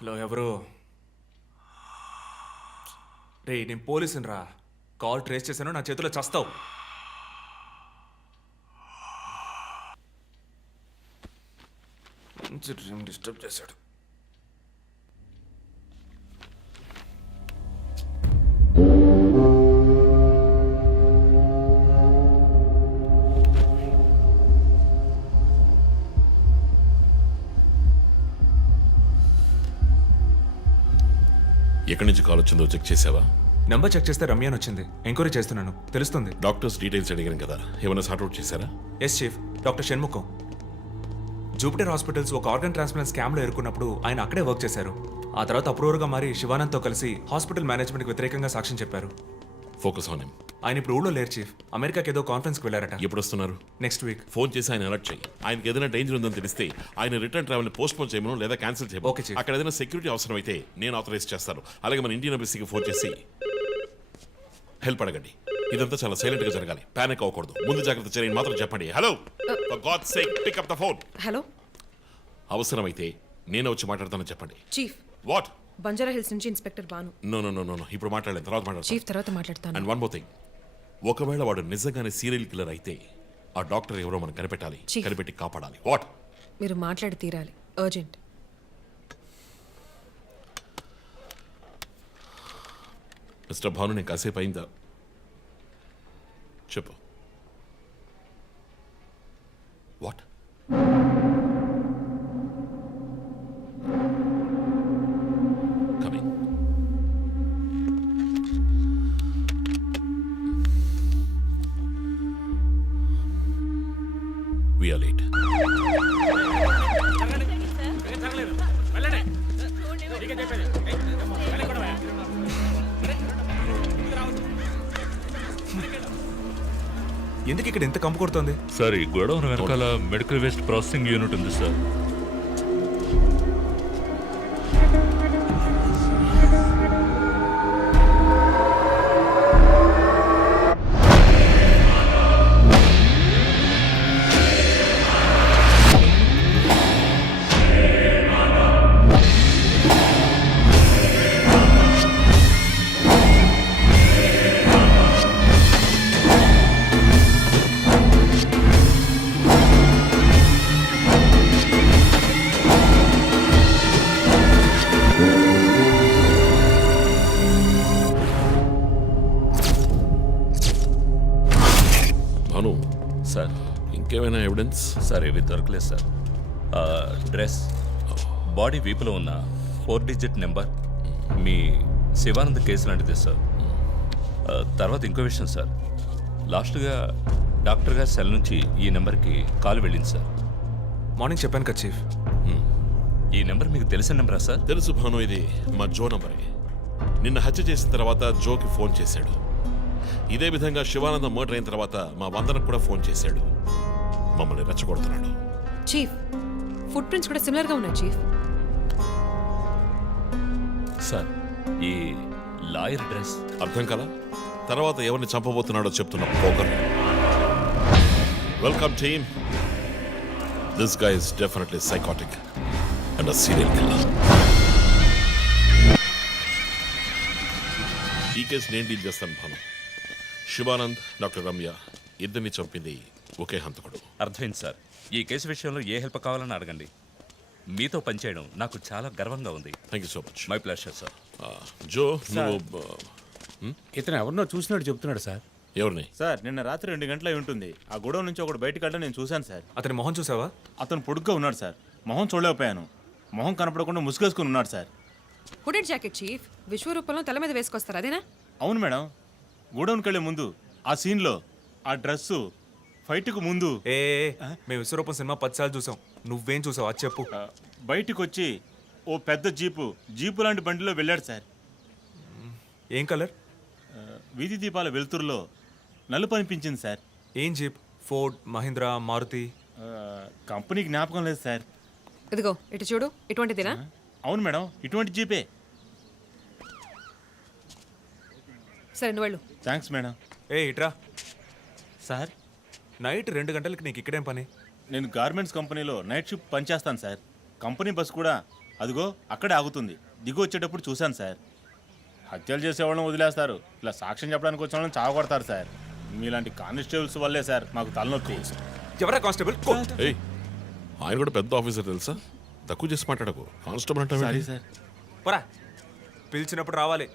హలో, ఎవరు? రే, నేను పోలీసుని రా. కాల్ ట్రేస్ చేశాను, నా చేతిలో చస్తావు. మంచి డ్రీమ్ డిస్టర్బ్ చేశాడు. ఎక్కడి నుంచి కాల్ వచ్చిందో చెక్ చేసావా? నెంబర్ చెక్ చేస్తే రమ్య అని వచ్చింది. ఎంక్వైరీ చేస్తున్నాను, తెలుస్తుంది. డాక్టర్స్ డీటెయిల్స్ అడిగాను కదా, ఏమైనా సార్ట్అవుట్ చేశారా? Yes chief, doctor Shanmukham. Jupiter hospitals ఒక ఆర్గన్ ట్రాన్స్ప్లాంట్ స్కామ్లో ఎరుకున్నప్పుడు ఆయన అక్కడే వర్క్ చేశారు. ఆ తర్వాత అప్రూవర్గా మారి శివానంద్తో కలిసి హాస్పిటల్ మేనేజ్మెంట్కి వ్యతిరేకంగా సాక్ష్యం చెప్పారు. Focus on him. ఆయన ఇప్పుడు ఊళ్ళో లేరు చీఫ్. అమెరికాకి ఏదో కాన్ఫరెన్స్కి వెళ్ళారట. ఎప్పుడు వస్తున్నారు? Next week. ఫోన్ చేసి ఆయన అలర్ట్ చేయి. ఆయనకి ఏదైనా డేంజర్ ఉందని తెలిస్తే ఆయన రిటర్న్ ట్రావెల్ పోస్ట్ పోన్ చేయమను లేదా క్యాన్సిల్ చేయమను. Okay chief. అక్కడ ఏదైనా సెక్యూరిటీ అవసరం అయితే నేను ఆథరైజ్ చేస్తాను. అలాగే మన ఇండియన్ ఎంబసీకి ఫోన్ చేసి హెల్ప్ అడగండి. ఇదంతా చాలా సైలెంట్ గా జరగాలి. పానిక్ అవ్వకూడదు. ముందు జాగ్రత్త చర్యని మాత్రం చెప్పండి. Hello, for God's sake pick up the phone. Hello. అవసరమైతే నేనే వచ్చి మాట్లాడతానని చెప్పండి. చీఫ్. వాట్? బంజారా హిల్స్ నుంచి inspector Bhanu. No no no no, ఇప్పుడు మాట్లాడలేదు, తర్వాత మాట్లాడతాను. చీఫ్ తర్వాత మాట్లాడతాను. అండ్ వన్ మోర్ థింగ్, ఒకవేళ వాడు నిజంగానే సీరియల్ కిల్లర్ అయితే ఆ డాక్టర్ ఎవరో మనం కనిపెట్టాలి. కనిపెట్టి కాపాడాలి. వాట్? మీరు మాట్లాడి తీరాలి. అర్జెంట్. మిస్టర్ భాను, నేను కాసేపు అయిందా? చెప్పు. What? Coming. We are late. ఎందుకు ఇక్కడ ఎంత కంపు కొడుతోంది? సార్, ఈ గొడవ వెనకాల మెడికల్ వేస్ట్ ప్రాసెసింగ్ యూనిట్ ఉంది సార్. ఎవిడెన్స్? సార్ ఏవి దొరకలేదు సార్. డ్రెస్, బాడీ వీపులో ఉన్న 4 డిజిట్ నెంబర్ మీ శివానంద్ కేసు లాంటిది సార్. తర్వాత ఇంకో విషయం సార్, లాస్ట్గా డాక్టర్ గారి సెల్ నుంచి ఈ నెంబర్కి కాల్ వెళ్ళింది సార్. మార్నింగ్ చెప్పాను కదా చీఫ్. ఈ నెంబర్ మీకు తెలిసిన నెంబరా సార్? తెలుసు భాను, ఇది మా జో నంబరే. నిన్న హత్య చేసిన తర్వాత జోకి ఫోన్ చేశాడు. ఇదే విధంగా శివానందం మర్డర్ అయిన తర్వాత మా వందనకు కూడా ఫోన్ చేశాడు. మమ్మల్ని రెచ్చగొడుతున్నాడు. చీఫ్, ఫుట్ ప్రింట్స్ కూడా సిమిలర్గా ఉన్నాయి చీఫ్. సార్ ఈ లాయర్ డ్రెస్ అర్థం కదా? తర్వాత ఎవరిని చంపబోతున్నాడో చెప్తున్న పోగర్. Welcome team. This guy is definitely psychotic and serial killer. ఈ కేసు నేను డీల్ చేస్తాను భాను. శివానంద్, డాక్టర్ రమ్య ఇద్దరిని చంపింది ఒకే హంతకుడు. అర్థమైంది సార్. ఈ కేసు విషయంలో ఏ హెల్ప్ కావాలని అడగండి. మీతో పనిచేయడం నాకు చాలా గర్వంగా ఉంది. Thank you so much. My pleasure sir. Jo, నువ్వు ఇతను ఎవరినో చూసినట్టు చెప్తున్నాడు సార్. ఎవరిని? సార్ నిన్న రాత్రి 2 గంటలై ఉంటుంది. ఆ గొడవ నుంచి ఒకడు బయటకు వెళ్ళడం నేను చూశాను సార్. అతని మొహం చూసావా? అతను పొడుగ్గా ఉన్నాడు సార్. మొహం చూడలేకపోయాను. మొహం కనపడకుండా ముసుగేసుకుని ఉన్నాడు సార్. హుడెడ్ జాకెట్ చీఫ్, విశ్వరూపంలో తల మీద వేసుకొస్తారు అదేనా? అవును మేడం. గోడౌన్కి వెళ్ళే ముందు ఆ సీన్లో ఆ డ్రెస్సు ఫైట్కు ముందు మేము విశ్వరూపం సినిమా 10 సార్లు చూసాం. నువ్వేం చూసావు అది చెప్పు. బయటికి వచ్చి ఓ పెద్ద జీపు లాంటి బండిలో వెళ్ళాడు సార్. ఏం కలర్? వీధి దీపాల వెలుతురులో నలుపు అనిపించింది సార్. ఏం jeep? Ford, Mahindra, Maruti? Company జ్ఞాపకం లేదు సార్. ఇదిగో ఇటు చూడు, ఇటువంటిదేనా? అవును మేడం, ఇటువంటి జీపే. సరే నువ్వు వెళ్ళు. Thanks madam. ఇట్రా సార్. నైట్ 2 గంటలకి నీకు ఇక్కడేం పని? నేను గార్మెంట్స్ కంపెనీలో నైట్ షిఫ్ట్ పనిచేస్తాను సార్. కంపెనీ బస్ కూడా అదిగో అక్కడే ఆగుతుంది. దిగు వచ్చేటప్పుడు చూశాను సార్. హత్యలు చేసేవాళ్ళని వదిలేస్తారు, ఇలా సాక్ష్యం చెప్పడానికి వచ్చిన వాళ్ళని చావగొడతారు సార్. మీలాంటి కానిస్టేబుల్స్ వల్లే సార్ మాకు తలనొప్పి. ఎవరా కానిస్టేబుల్? ఆయన కూడా పెద్ద ఆఫీసర్ తెలుసా? తక్కువ చేసి మాట్లాడకు. కానిస్టేబుల్ అంటే సారీ సార్. పరా, పిలిచినప్పుడు రావాలి.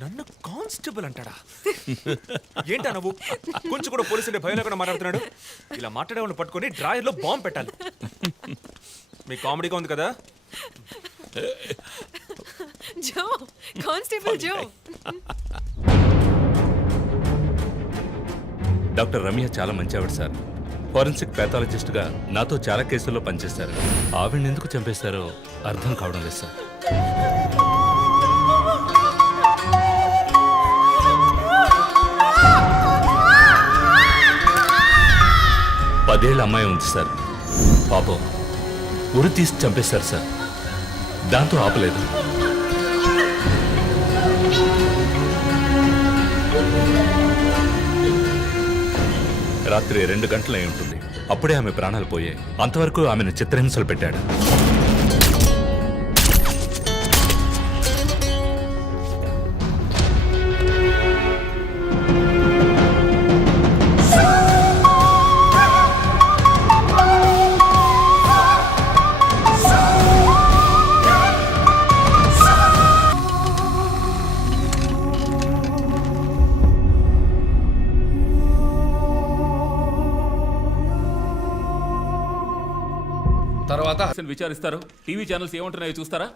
నన్ను కానిస్టేబుల్ అంటాడా? ఏంటా నువ్వు? కొంచెం కూడా పోలీసు అంటే భయం లేకుండా మాట్లాడుతున్నాడు. ఇలా మాట్లాడేవాళ్ళని పట్టుకొని డ్రాయర్లో బాంబు పెట్టాలి. మీ కామెడీగా ఉంది కదా? జో, కానిస్టేబుల్ జో. డాక్టర్ రమ్య చాలా మంచి ఆవిడ సార్. ఫోరెన్సిక్ ప్యాథాలజిస్ట్గా నాతో చాలా కేసుల్లో పనిచేశారు. ఆవిడని ఎందుకు చంపేశారో అర్థం కావడం లేదు సార్. పదేళ్ల అమ్మాయి ఉంది సార్. పాపం ఉరి తీసి చంపేశారు సార్. దాంతో ఆపలేదు. రాత్రి 2 గంటలై ఉంటుంది. అప్పుడే ఆమె ప్రాణాలు పోయాయి. అంతవరకు ఆమెను చిత్రహింసలు పెట్టాడు. తర్వాత విచారిస్తారు. టీవీ ఛానల్స్ ఏమంటున్నాయో చూస్తారా?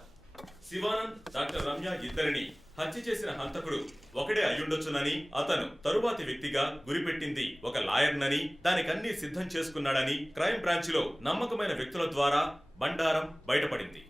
శివానంద్, డాక్టర్ రమ్య ఇద్దరిని హత్య చేసిన హంతకుడు ఒకడే అయ్యుండొచ్చునని, అతను తరువాతి వ్యక్తిగా గురిపెట్టింది ఒక లాయర్నని, దానికన్నీ సిద్ధం చేసుకున్నాడని క్రైమ్ బ్రాంచ్ లో నమ్మకమైన వ్యక్తుల ద్వారా బండారం బయటపడింది.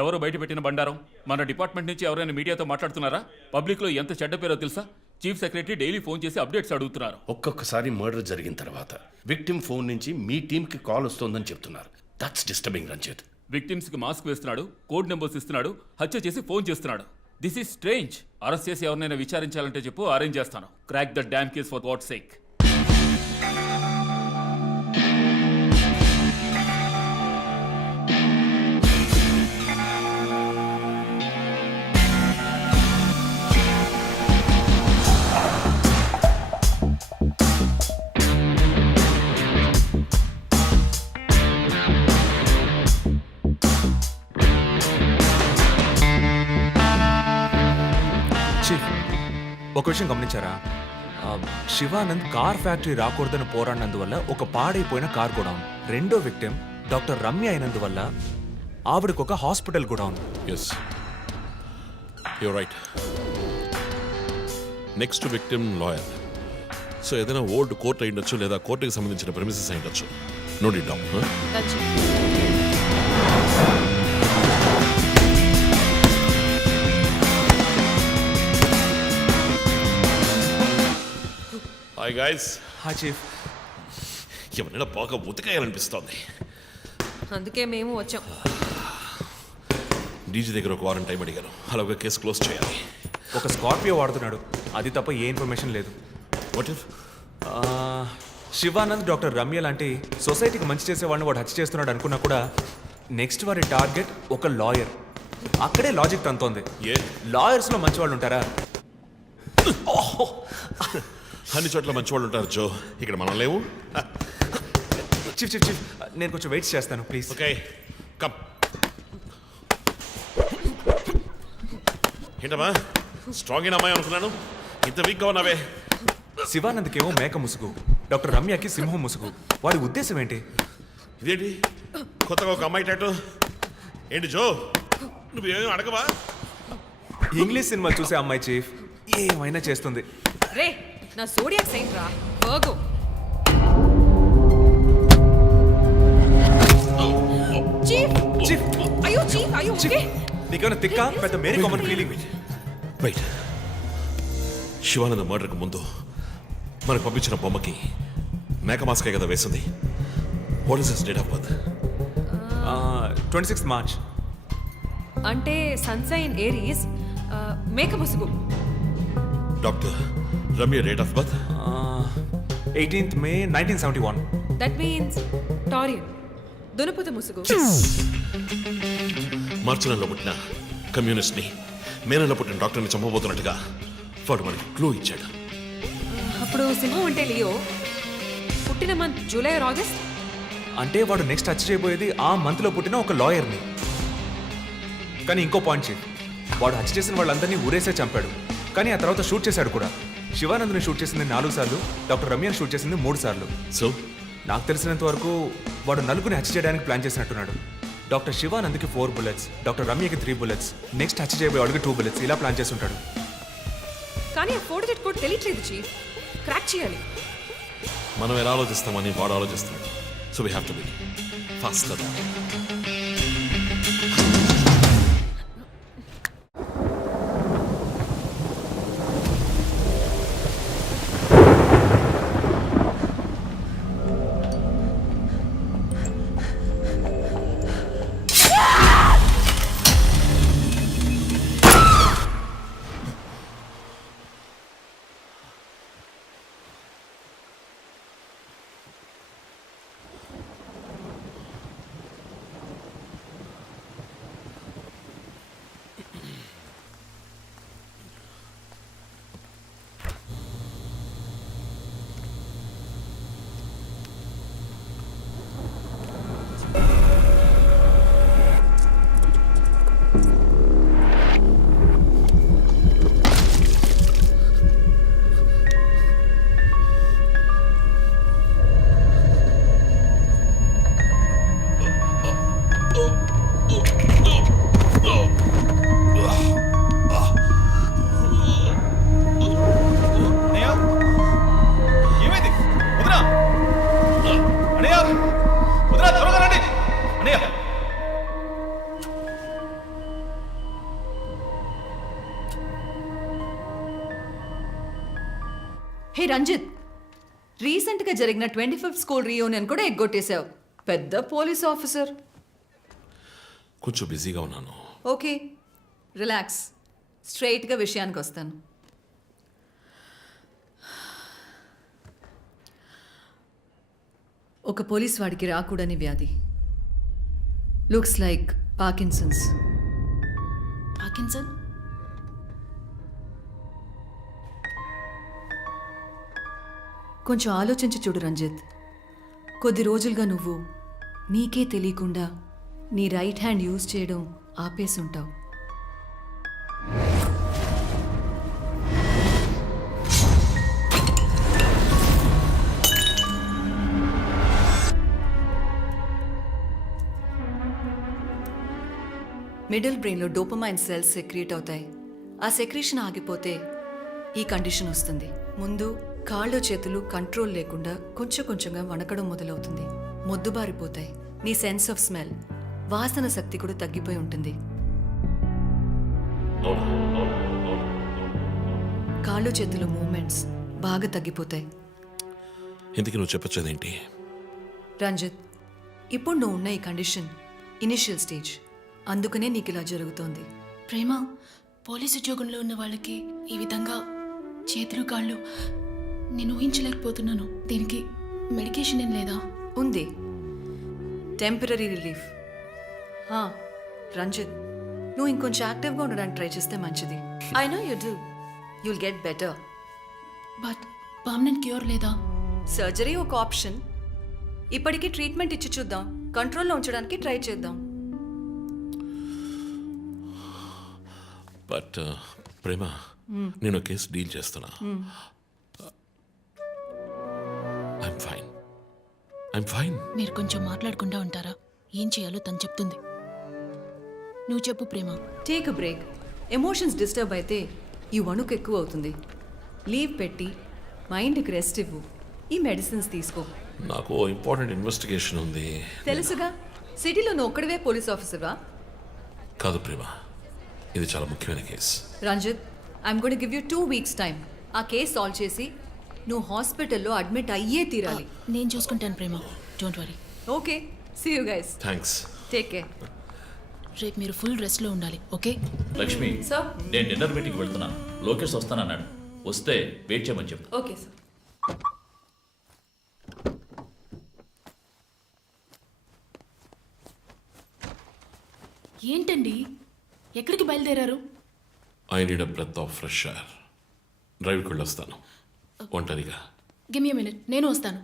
ఎవరు బయటపెట్టిన బండారం? మన డిపార్ట్మెంట్ నుంచి ఎవరైనా మీడియాతో మాట్లాడుతున్నారా? పబ్లిక్ లో ఎంత చెడ్డ పేరో తెలుసా? చీఫ్ సెక్రటరీ డైలీ ఫోన్ చేసి అప్డేట్స్ అడుగుతున్నారు. ఒక్కొక్కసారి మర్డర్ జరిగిన తర్వాత విక్టిమ్ ఫోన్ నుంచి మీ టీంకి కాల్ వస్తోందని చెప్తున్నారు. That's disturbing Ranjit. విక్టిమ్స్ కి మాస్క్ వేస్తున్నాడు, కోడ్ నెంబర్స్ ఇస్తున్నాడు, హత్య చేసి ఫోన్ చేస్తున్నాడు. This is strange. అరెస్ట్ చేసి ఎవరినైనా విచారించాలంటే చెప్పు, అరేంజ్ చేస్తాను. Crack the damn case for God's sake. ఒక విషయం గమనించారా? శివానంద్ కార్ ఫ్యాక్టరీ రాకూడదని పోరాడినందువల్ల ఒక పాడైపోయిన కార్ గోడౌన్. రెండో విక్టిమ్ డాక్టర్ రమ్య అయినందువల్ల ఆవిడకు ఒక hospital godown. Yes, you right. Next victim lawyer. So ఏదైనా ఓల్డ్ కోర్ట్ అయి ఉండొచ్చు, లేదా కోర్టుకి సంబంధించిన ప్రెమిసెస్ అయి ఉండొచ్చు. Note it down. Hi guys. హా చీఫ్. ఎవరైనా బాగా ఉతకాయాలనిపిస్తోంది. అందుకే మేము వచ్చాం. డీజీ దగ్గర ఒక వారం టైం అడిగాను. అలాగే కేసు క్లోజ్ చేయాలి. ఒక స్కార్పియో వాడుతున్నాడు, అది తప్ప ఏ ఇన్ఫర్మేషన్ లేదు. What if Shivanand doctor Ramya లాంటి సొసైటీకి మంచి చేసేవాడిని వాడు హత్య చేస్తున్నాడు అనుకున్నా కూడా నెక్స్ట్ వారి టార్గెట్ ఒక లాయర్. అక్కడే లాజిక్ తంతోంది. లాయర్స్లో మంచి వాళ్ళు ఉంటారా? అన్ని చోట్ల మంచి వాళ్ళు ఉంటారు జో, ఇక్కడ మనం లేవు. చీఫ్ చీఫ్ చీఫ్, నేను కొంచెం వెయిట్ చేస్తాను ప్లీజ్. Okay come. ఏంటమ్మా స్ట్రాంగ్ అయిన అమ్మాయి అనుకున్నాను, ఇంత వీక్గా ఉన్నావే. శివానంద్కేమో మేక ముసుగు, డాక్టర్ రమ్యకి సింహం ముసుగు. వాడి ఉద్దేశం ఏంటి? ఇదేంటి కొత్తగా ఒక అమ్మాయి టాటూ ఏంటి జో? నువ్వేమీ అడగవా? ఇంగ్లీష్ సినిమా చూసే అమ్మాయి చీఫ్, ఏమైనా చేస్తుంది. రే నా జోడియాక్ సైన్ రా వర్గో. చీఫ్ చీఫ్ అయ్యో చీఫ్ అయ్యో ఓకే. నీకేమైనా తిక్క పెద్ద మేరీ కామన్ ఫీలింగ్? రైట్. శివానంద మర్డర్కి ముందు మనకు పంపించిన బొమ్మకి మేక మాస్కే కదా వేసింది. What is his date of birth? 26 March. అంటే సన్సైన్ ఏరీస్, మేక ముసుగు. Doctor Ramya date of birth 18th May 1971. That means Taurean, దునపుత ముసుగు. మార్చి నెలలో పుట్టిన కమ్యూనిస్ట్ని మే నెలలో పుట్టిన డాక్టర్ని చంపబోతున్నట్టుగా వాడు మనకి క్లూ ఇచ్చాడు. అప్పుడు సింహం అంటే లియో, పుట్టిన మంత్ జూలై ఆర్ ఆగస్ట్. అంటే వాడు నెక్స్ట్ హత్య చేయబోయేది ఆ మంత్లో పుట్టిన ఒక లాయర్ని. కానీ ఇంకో పాయింట్ చీఫ్, వాడు హత్య చేసిన వాళ్ళందరినీ ఊరేసే చంపాడు, కానీ ఆ తర్వాత షూట్ చేశాడు కూడా. శివానంద్ని షూట్ చేసింది 4 సార్లు, డాక్టర్ రమ్యని షూట్ చేసింది 3 సార్లు. సో నాకు తెలిసినంత వరకు వాడు నలుగురిని హత్య చేయడానికి ప్లాన్ చేసినట్టున్నాడు. డాక్టర్ శివానంద్కి 4 bullets, డాక్టర్ రమ్యకి 3 bullets, నెక్స్ట్ హత్య చేయబోయే వాడికి 2 bullets, ఇలా ప్లాన్ చేసి ఉంటాడు. కానీ ఆ 4 digit కోడ్ తెలియట్లేదు చీఫ్, క్రాక్ చేయాలి. మనం ఎలా ఆలోచిస్తామని వాడు ఆలోచిస్తాడు. So we have to be faster. Hey Ranjith, రీసెంట్గా జరిగిన 25th స్కూల్ రీయూనియన్ కూడా ఎగ్గొట్టేశావు. పెద్ద పోలీస్ ఆఫీసర్. కొంచెం బిజీగా ఉన్నాను. ఓకే రిలాక్స్, స్ట్రైట్గా విషయానికి వస్తాను. ఒక పోలీస్ వాడికి రాకూడని వ్యాధి, లుక్స్ లైక్ పార్కిన్సన్స్. పార్కిన్సన్? కొంచెం ఆలోచించి చూడు రంజిత్. కొద్ది రోజులుగా నువ్వు నీకే తెలియకుండా నీ రైట్ హ్యాండ్ యూజ్ చేయడం ఆపేసుంటావు. మిడిల్ బ్రెయిన్లో డోపమైన్ సెల్స్ సెక్రియేట్ అవుతాయి. ఆ సెక్రీషన్ ఆగిపోతే ఈ కండిషన్ వస్తుంది. ముందు కాళ్ళు చేతులు కంట్రోల్ లేకుండా కొంచెం కొంచెంగా వణకడం మొదలవుతుంది. మొద్దుబారిపోతాయి. నీ సెన్స్ ఆఫ్ స్మెల్, వాసన శక్తి కూడా తగ్గిపోయి ఉంటుంది. కాళ్ళు చేతుల మూమెంట్స్ బాగా తగ్గిపోతాయి. ఇందుకు నువ్వు చెప్పొచ్చేదేంటి? రంజిత్, ఇప్పుడు నువ్వు ఉన్న ఈ కండిషన్ ఇనిషియల్ స్టేజ్, అందుకనే నీకు ఇలా జరుగుతోంది. ప్రేమ, పోలీసు ఉద్యోగంలో ఉన్న వాళ్ళకి ఈ విధంగా చేతులు కాళ్ళు నేను ఊహించలేకపోతున్నాను. దీనికి మెడికేషన్ ఏం లేదా? ఉంది, టెంపరీ రిలీఫ్. రంజిత్, నువ్వు ఇంకొంచెం యాక్టివ్గా ఉండడానికి ట్రై చేస్తే మంచిది. I know you do. You'll get better. But permanent cure లేదా? సర్జరీ ఒక ఆప్షన్. ఇప్పటికీ ట్రీట్మెంట్ ఇచ్చి చూద్దాం, కంట్రోల్లో ఉంచడానికి ట్రై చేద్దాం. బట్ ప్రేమ, నేను కేసు డీల్ చేస్తున్నా. I'm fine. మీరు కొంచెం మాట్లాడకుండా ఉంటారా? ఏం చేయాలో తను చెప్తుంది. నువ్వు చెప్పు Prema. Take a break. Emotions disturb అయితే ఈ వణుకు ఎక్కువ అవుతుంది. లీవ్ పెట్టి మైండ్కి రెస్ట్ ఇవ్వు. ఈ మెడిసిన్స్ తీసుకో. నాకు ఇంపార్టెంట్ ఇన్వెస్టిగేషన్ ఉంది. తెలుసుగా, సిటీలో నువ్వు ఒక్కడివే పోలీస్ ఆఫీసర్వా? కాదు ప్రేమ, ఇది చాలా ముఖ్యమైన case. Ranjith, I'm going to give you 2 weeks time. ఆ కేసు సాల్వ్ చేసి నువ్వు హాస్పిటల్లో అడ్మిట్ అయ్యే తీరాలి. నేను చూసుకుంటాను Prema, don't worry. Okay, see you guys. Thanks. Take care. రేపు మీరు ఫుల్ రెస్ట్లో ఉండాలి, ఓకే? లక్ష్మి, సార్, నేను డిన్నర్ మీటింగ్కి వెళ్తున్నాను. లోకేష్ వస్తానన్నాడు. వస్తే వెయిట్ చేయమని చెప్పు. Okay sir. ఏంటండి, ఎక్కడికి బయలుదేరారు? I need a breath of fresh air. డ్రైవ్కి వెళ్ళొస్తాను ఒంటరిగా. గివ్ మీ మినిట్, నేను వస్తాను.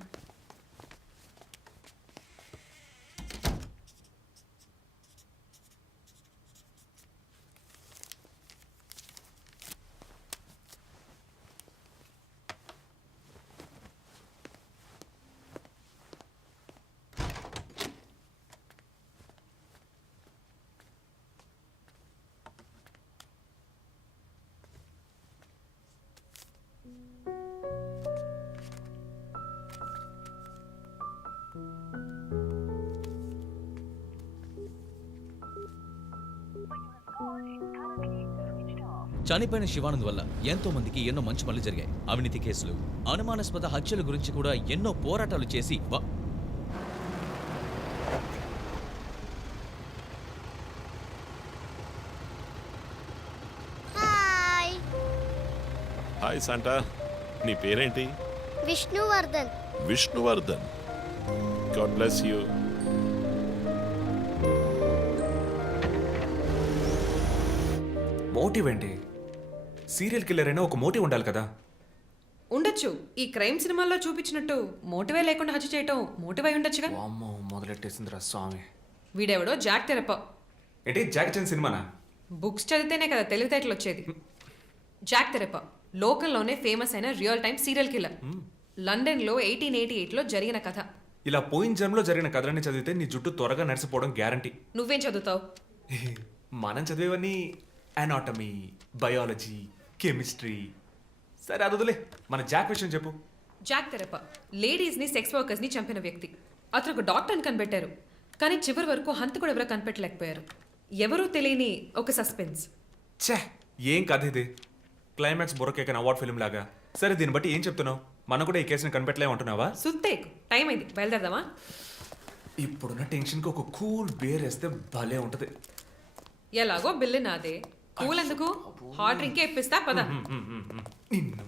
చనిపోయిన శివానంద్ వల్ల ఎంతో మందికి ఎన్నో మంచి పనులు జరిగాయి. అవినీతి కేసులు, అనుమానాస్పద హత్యల గురించి కూడా ఎన్నో పోరాటాలు చేసి హాయ్ శాంటా, నీ పేరేంటి? Vishnuvardhan. Vishnuvardhan. God bless you. Motive ఏంటి? సీరియల్ కిల్లర్ అయినా ఒక మోటివ్ ఉండాలి కదా. ఉండొచ్చు. ఈ క్రైమ్ సినిమాల్లో చూపించినట్టు మోటివే లేకుండా హత్య చేయటం మోటివ్ అయి ఉండొచ్చుగా. అమ్మో, మొదలెట్టేసిందిరా స్వామి. వీడెవడో జాక్ తెరప. ఏంటి, జాక్ చాన్ సినిమానా? బుక్స్ చదివితేనే కదా తెలివితేటలు వచ్చేది. జాక్ తెరప లోకల్లోనే ఫేమస్ అయిన రియల్ టైమ్ సీరియల్ కిల్లర్. లండన్లో 1888లో జరిగిన కథ. ఇలా పోయిన జన్మలో జరిగిన కథలన్నీ చదివితే నీ జుట్టు త్వరగా నడిచిపోవడం గ్యారంటీ. నువ్వేం చదువుతావు? మనం చదివేవన్నీ అనాటమీ, బయాలజీ, కెమిస్ట్రీ. సరే అదులే, మన జాక్ విషయం చెప్పు. జాక్ తెరప లేడీస్ని, సెక్స్ వర్కర్స్ని చంపిన వ్యక్తి. అతను ఒక డాక్టర్ని కనిపెట్టారు, కానీ చివరి వరకు హంతకుడు ఎవరో కనిపెట్టలేకపోయారు. ఎవరూ తెలియని ఒక సస్పెన్స్. ఛే, ఏం కథ ఇది? క్లైమాక్స్ బొరకేకన్ అవార్డ్ ఫిల్మ్ లాగా. సరే, దీన్ని బట్టి ఏం చెప్తున్నావు? మనం కూడా ఈ కేసుని కనిపెట్టలేమంటున్నావా? సుత్తేకు, టైం అయింది, బయలుదేరదామా? ఇప్పుడున్న టెన్షన్కి ఒక కూల్ బేర్ వేస్తే భలే ఉంటుంది. ఎలాగో బిల్లు నాదే, కూల్ ఎందుకు? హాట్ డ్రింకే ఇప్పిస్తా, పద. నిన్ను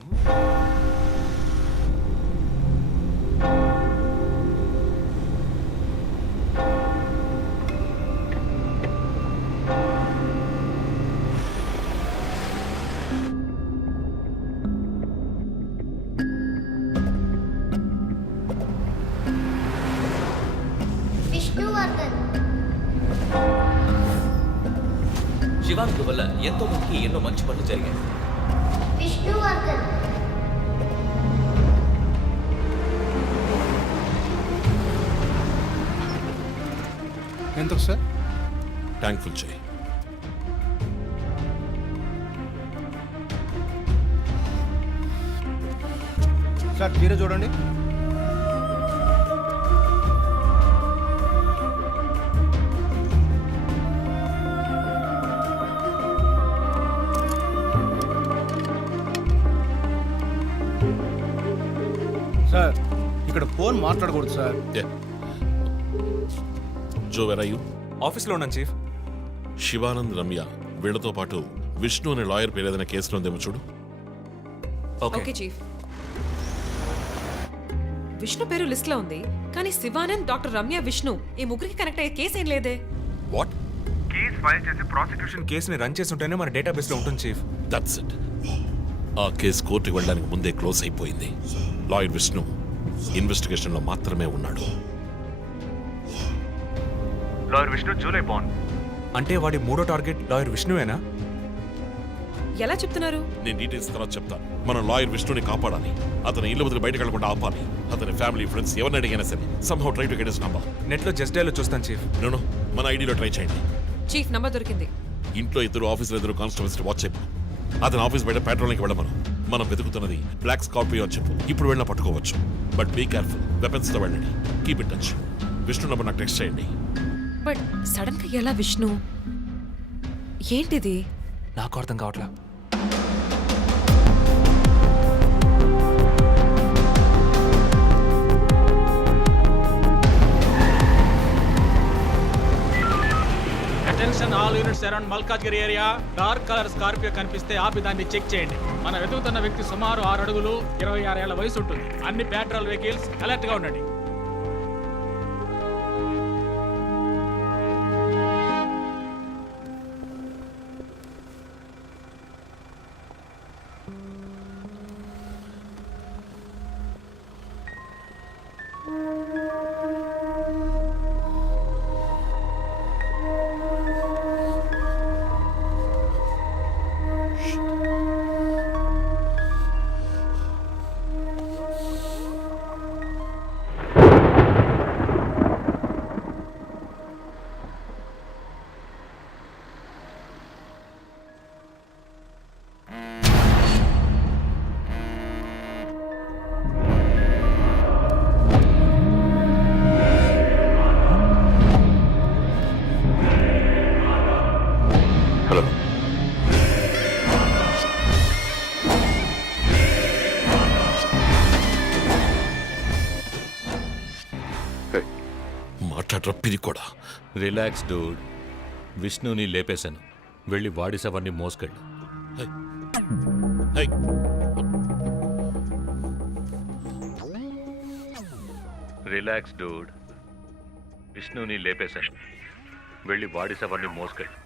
విష్ణువర్ధన్. శివానంద్ వల్ల ఎంతో మందికి ఎన్నో మంచి పనులు జరిగాయి. విష్ణువర్ధన్. ఎంత సార్? థ్యాంక్ఫుల్ చేయి. సార్ మీరే చూడండి. సార్ ఇక్కడ ఫోన్ మాట్లాడకూడదు సార్. జో వెరయ్యూ? ఆఫీస్లో ఉన్నాను చీఫ్. శివానంద్, రమ్య వీళ్లతో పాటు విష్ణు అనే లాయర్ పేరు ఏదైనా కేసులో ఉందేమో చూడు. Okay chief. విష్ణు పేరు లిస్ట్ లో ఉంది, కానీ శివానంద్, డాక్టర్ రమ్య, విష్ణు ఈ ముగ్గురికి కనెక్ట్ అయ్యే కేసు ఏం లేదే. వాట్? కేస్ ఫైల్ చేసి ప్రాసిక్యూషన్ కేసుని రన్ చేసి ఉంటేనే మన డేటాబేస్లో ఉంటుంది చీఫ్. That's it. ఆ కేసు కోర్టుకి వెళ్ళడానికి ముందే క్లోజ్ అయిపోయింది. లాయర్ విష్ణు ఇన్వెస్టిగేషన్లో మాత్రమే ఉన్నాడు. లాయర్ విష్ణు జూలై బాండ్ అంటే వాడి మూడో టార్గెట్ లాయర్ విష్ణువేనా? ఎలా చెప్తున్నారు? నేను డీటెయిల్స్ తర్వాత చెప్తాను. మనం లాయర్ విష్ణుని కాపాడాలి. అతని ఇల్లు వదిలి బయటకు వెళ్లకుండా ఆపాలి. అతని ఫ్యామిలీ, ఫ్రెండ్స్ ఎవరిని అడిగినా సరే somehow try to get his number. నెట్లో జస్ట్ డైలో చూస్తాను చీఫ్. నో మన ఐడిలో ట్రై చేయండి. చీఫ్ నంబర్ దొరికింది. ఇంట్లో ఇద్దరు, ఆఫీసులో ఇద్దరు కానిస్టేబుల్స్ వాచ్ చెప్పు. అతని ఆఫీస్ బయట పెట్రోలింగ్కి వెళ్ళమను. మనం వెతుకుతున్నది బ్లాక్ స్కార్పియో అని చెప్పు. ఇప్పుడు వెళ్ళినా పట్టుకోవచ్చు. బట్ బీ కేర్ఫుల్, వెపన్స్తో వెళ్ళండి. Keep in touch. Vishnu number నాకు టెక్స్ట్ చేయండి. బట్ సడన్ గా ఎలా విష్ణు? ఏంటిది? నాకు అర్థం కావట్లా. Attention all units around Malkajgiri area. Dark colour Scorpio కనిపిస్తే ఆపి దాన్ని చెక్ చేయండి. మనం వెతుకుతున్న వ్యక్తి సుమారు 6 అడుగులు 26 ఏళ్ల వయసు ఉంటుంది. అన్ని పెట్రోల్ వెహికల్స్ అలర్ట్ గా ఉండండి. మాట్లాడరప్పిది కూడా. Relax dude. విష్ణుని లేపేశాను. వెళ్ళి వాడి శవాన్ని మోసుకెళ్ళు. Relax dude. విష్ణుని లేపేశాను. వెళ్ళి వాడి శవాన్ని మోసుకెళ్ళు.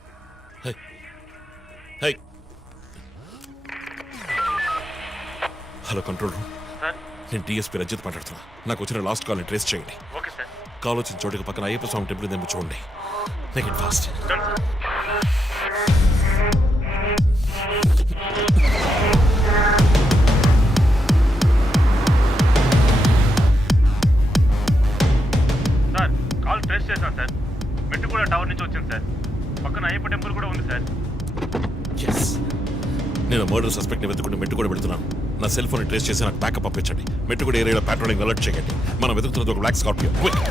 Hello control room. నేను డిఎస్పీ రజిత్ మాట్లాడుతున్నా. నాకు వచ్చిన లాస్ట్ కాల్ని ట్రేస్ చేయండి. కాల్ వచ్చిన చోటుకి పక్కన అయ్యప్ప స్వామి టెంపుల్ ఉందేమో చూడండి. Make it fast. Sir call trace చేశాను సార్. మెట్టుగూడ టవర్ నుంచి వచ్చింది సార్. పక్కన అయ్యప్ప టెంపుల్ కూడా ఉంది సార్. ఎస్, నేను మర్డర్ సస్పెక్ట్ని వెతుకుంటూ మెట్టుగూడ పెడుతున్నాను. నా సెల్ ఫోన్ ట్రేస్ చేసి నాకు బ్యాకప్ పంపించండి. మెట్టుగూడ ఏరియాలో పెట్రోలింగ్ అలర్ట్ చేయండి. మనం వెతుకుతున్నది ఒక black Scorpio. Quick.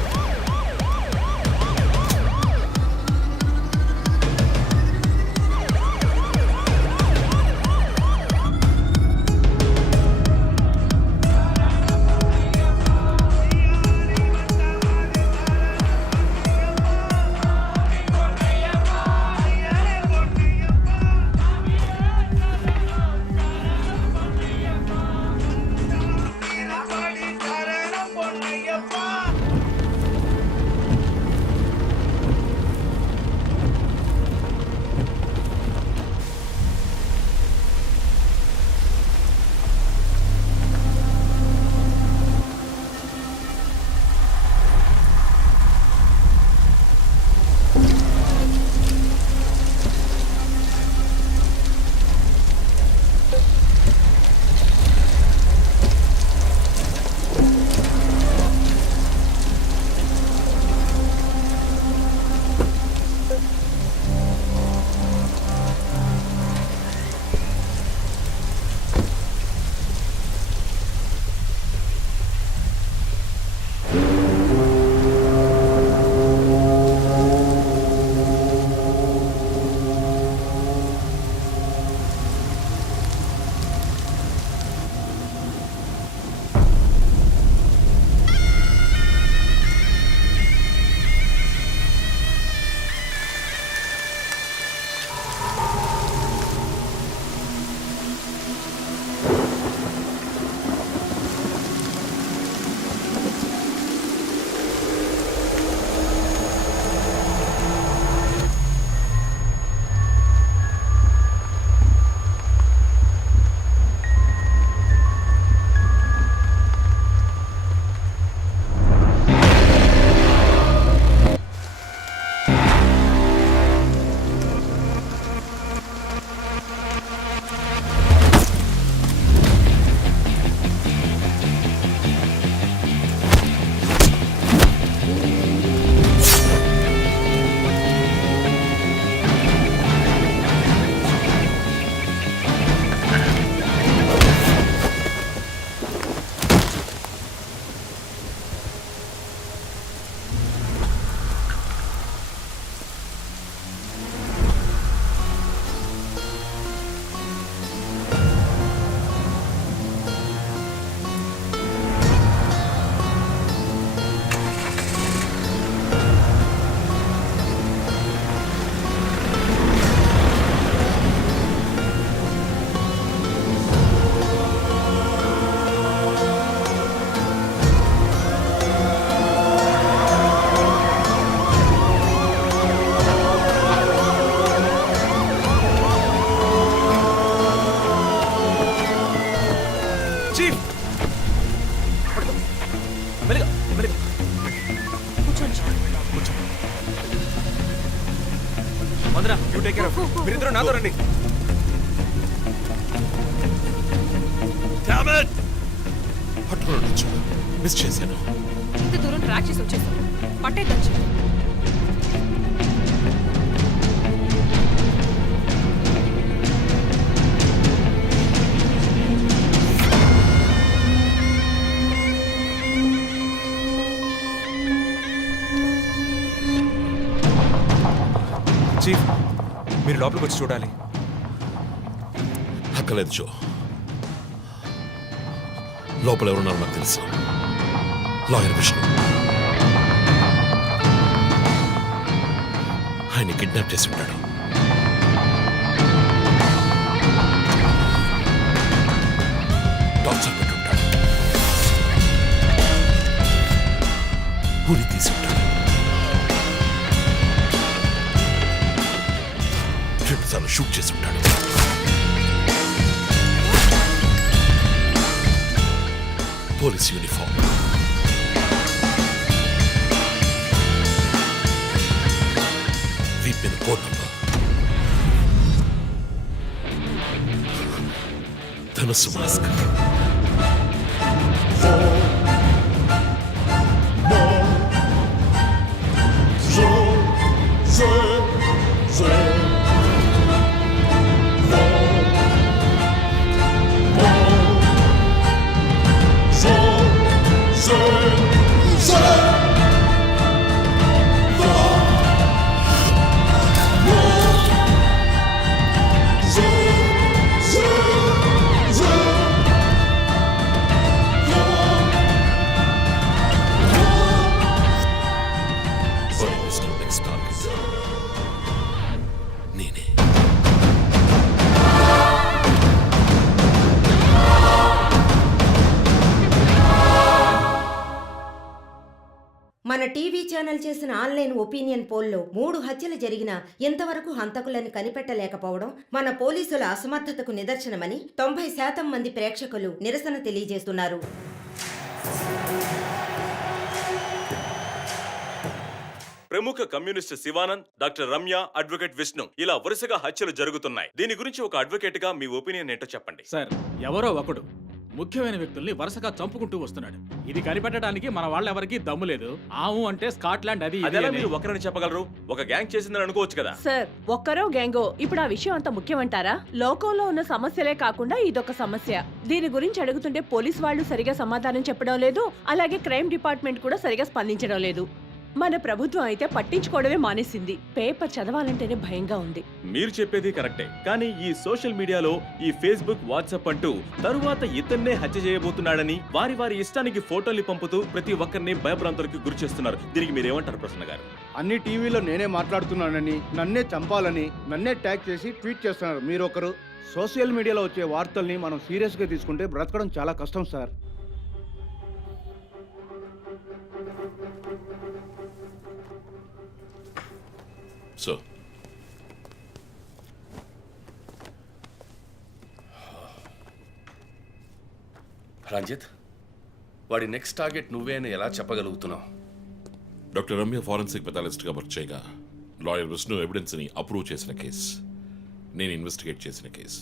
Mandana you take care of మీరిద్దరూ నాతో రండి. పట్టుకోండి, మిస్ చేశాను. ఇంత దూరం ట్రాక్ చేసి వచ్చేసాం. పట్టేద్దాం. చీఫ్ మీరు లోపలికి వచ్చి చూడాలి. అక్కలేదు జో, లోపల ఎవరున్నారో నాకు తెలుసు. లాయర్ విష్ణు. ఆయన కిడ్నాప్ చేసి ఉంటాడు. టార్చర్ పెట్టి ఉంటాడు. ఊరి తీసి ఉంటాడు. 2 సార్లు షూట్ చేసి ఉంటాడు. పోలీస్ యూనిఫామ్, వీప్ మీద కోడ్ నంబర్, ధనుస్సు మాస్క్. నేనే. మన టీవీ ఛానల్ చేసిన ఆన్లైన్ ఒపీనియన్ పోల్లో 3 హత్యలు జరిగినా ఇంతవరకు హంతకులను కనిపెట్టలేకపోవడం మన పోలీసుల అసమర్థతకు నిదర్శనమని 90% మంది ప్రేక్షకులు నిరసన తెలియజేస్తున్నారు. ప్రముఖ communist Shivanand, doctor Ramya, advocate Vishnu ఇలా వరుసగా హత్యలు జరుగుతున్నాయి. దీని గురించి ఒక అడ్వకేట్ గా మీ ఒపీనియన్ ఏంటో చెప్పండి. సార్, ఎవరో ఒకడు ముఖ్యమైన వ్యక్తుల్ని వరుసగా చంపుకుంటూ వస్తున్నాడు. ఇది కనిపెట్టడానికి మన వాళ్ళెవరికి దమ్ము లేదు. ఆవు అంటే స్కాట్లాండ్ అది అదేలా మీరు ఒకరని చెప్పగలరు? ఒక గ్యాంగ్ చేసిందని అనుకోవచ్చు కదా. సార్, ఒక్కరో గ్యాంగో ఇప్పుడు ఆ విషయం అంత ముఖ్యమంటారా? లోకంలో ఉన్న సమస్యలే కాకుండా ఇదొక సమస్య. దీని గురించి అడుగుతుంటే పోలీసు వాళ్ళు సరిగా సమాధానం చెప్పడం లేదు. అలాగే క్రైమ్ డిపార్ట్మెంట్ కూడా సరిగా స్పందించడం లేదు. మన ప్రభుత్వం అయితే పట్టించుకోవడమే మానేసింది. పేపర్ చదవాలంటేనే భయంగా ఉంది. మీరు చెప్పేది కరెక్టే, కానీ ఈ సోషల్ మీడియాలో ఈ ఫేస్బుక్, వాట్సాప్ అంటూ తరువాత ఇతన్నే హత్య చేయబోతున్నాడని వారి వారి ఇష్టానికి ఫోటోలు పంపుతూ ప్రతి ఒక్కరిని భయభ్రాంతులకు గురి చేస్తున్నారు. దీనికి మీరేమంటారు ప్రసన్న గారు? అన్ని టీవీలో నేనే మాట్లాడుతున్నానని, నన్నే చంపాలని, నన్నే ట్యాగ్ చేసి ట్వీట్ చేస్తున్నారు మీరొకరు. సోషల్ మీడియాలో వచ్చే వార్తల్ని మనం సీరియస్గా తీసుకుంటే బ్రతకడం చాలా కష్టం సార్. సో రంజిత్, వాడి నెక్స్ట్ టార్గెట్ నువ్వే అని ఎలా చెప్పగలుగుతున్నావు? డాక్టర్ రమ్య ఫారెన్సిక్ పెథాలజిస్ట్గా వర్క్ చేయగా లాయర్ విష్ణు ఎవిడెన్స్ని అప్రూవ్ చేసిన కేస్, నేను ఇన్వెస్టిగేట్ చేసిన కేస్.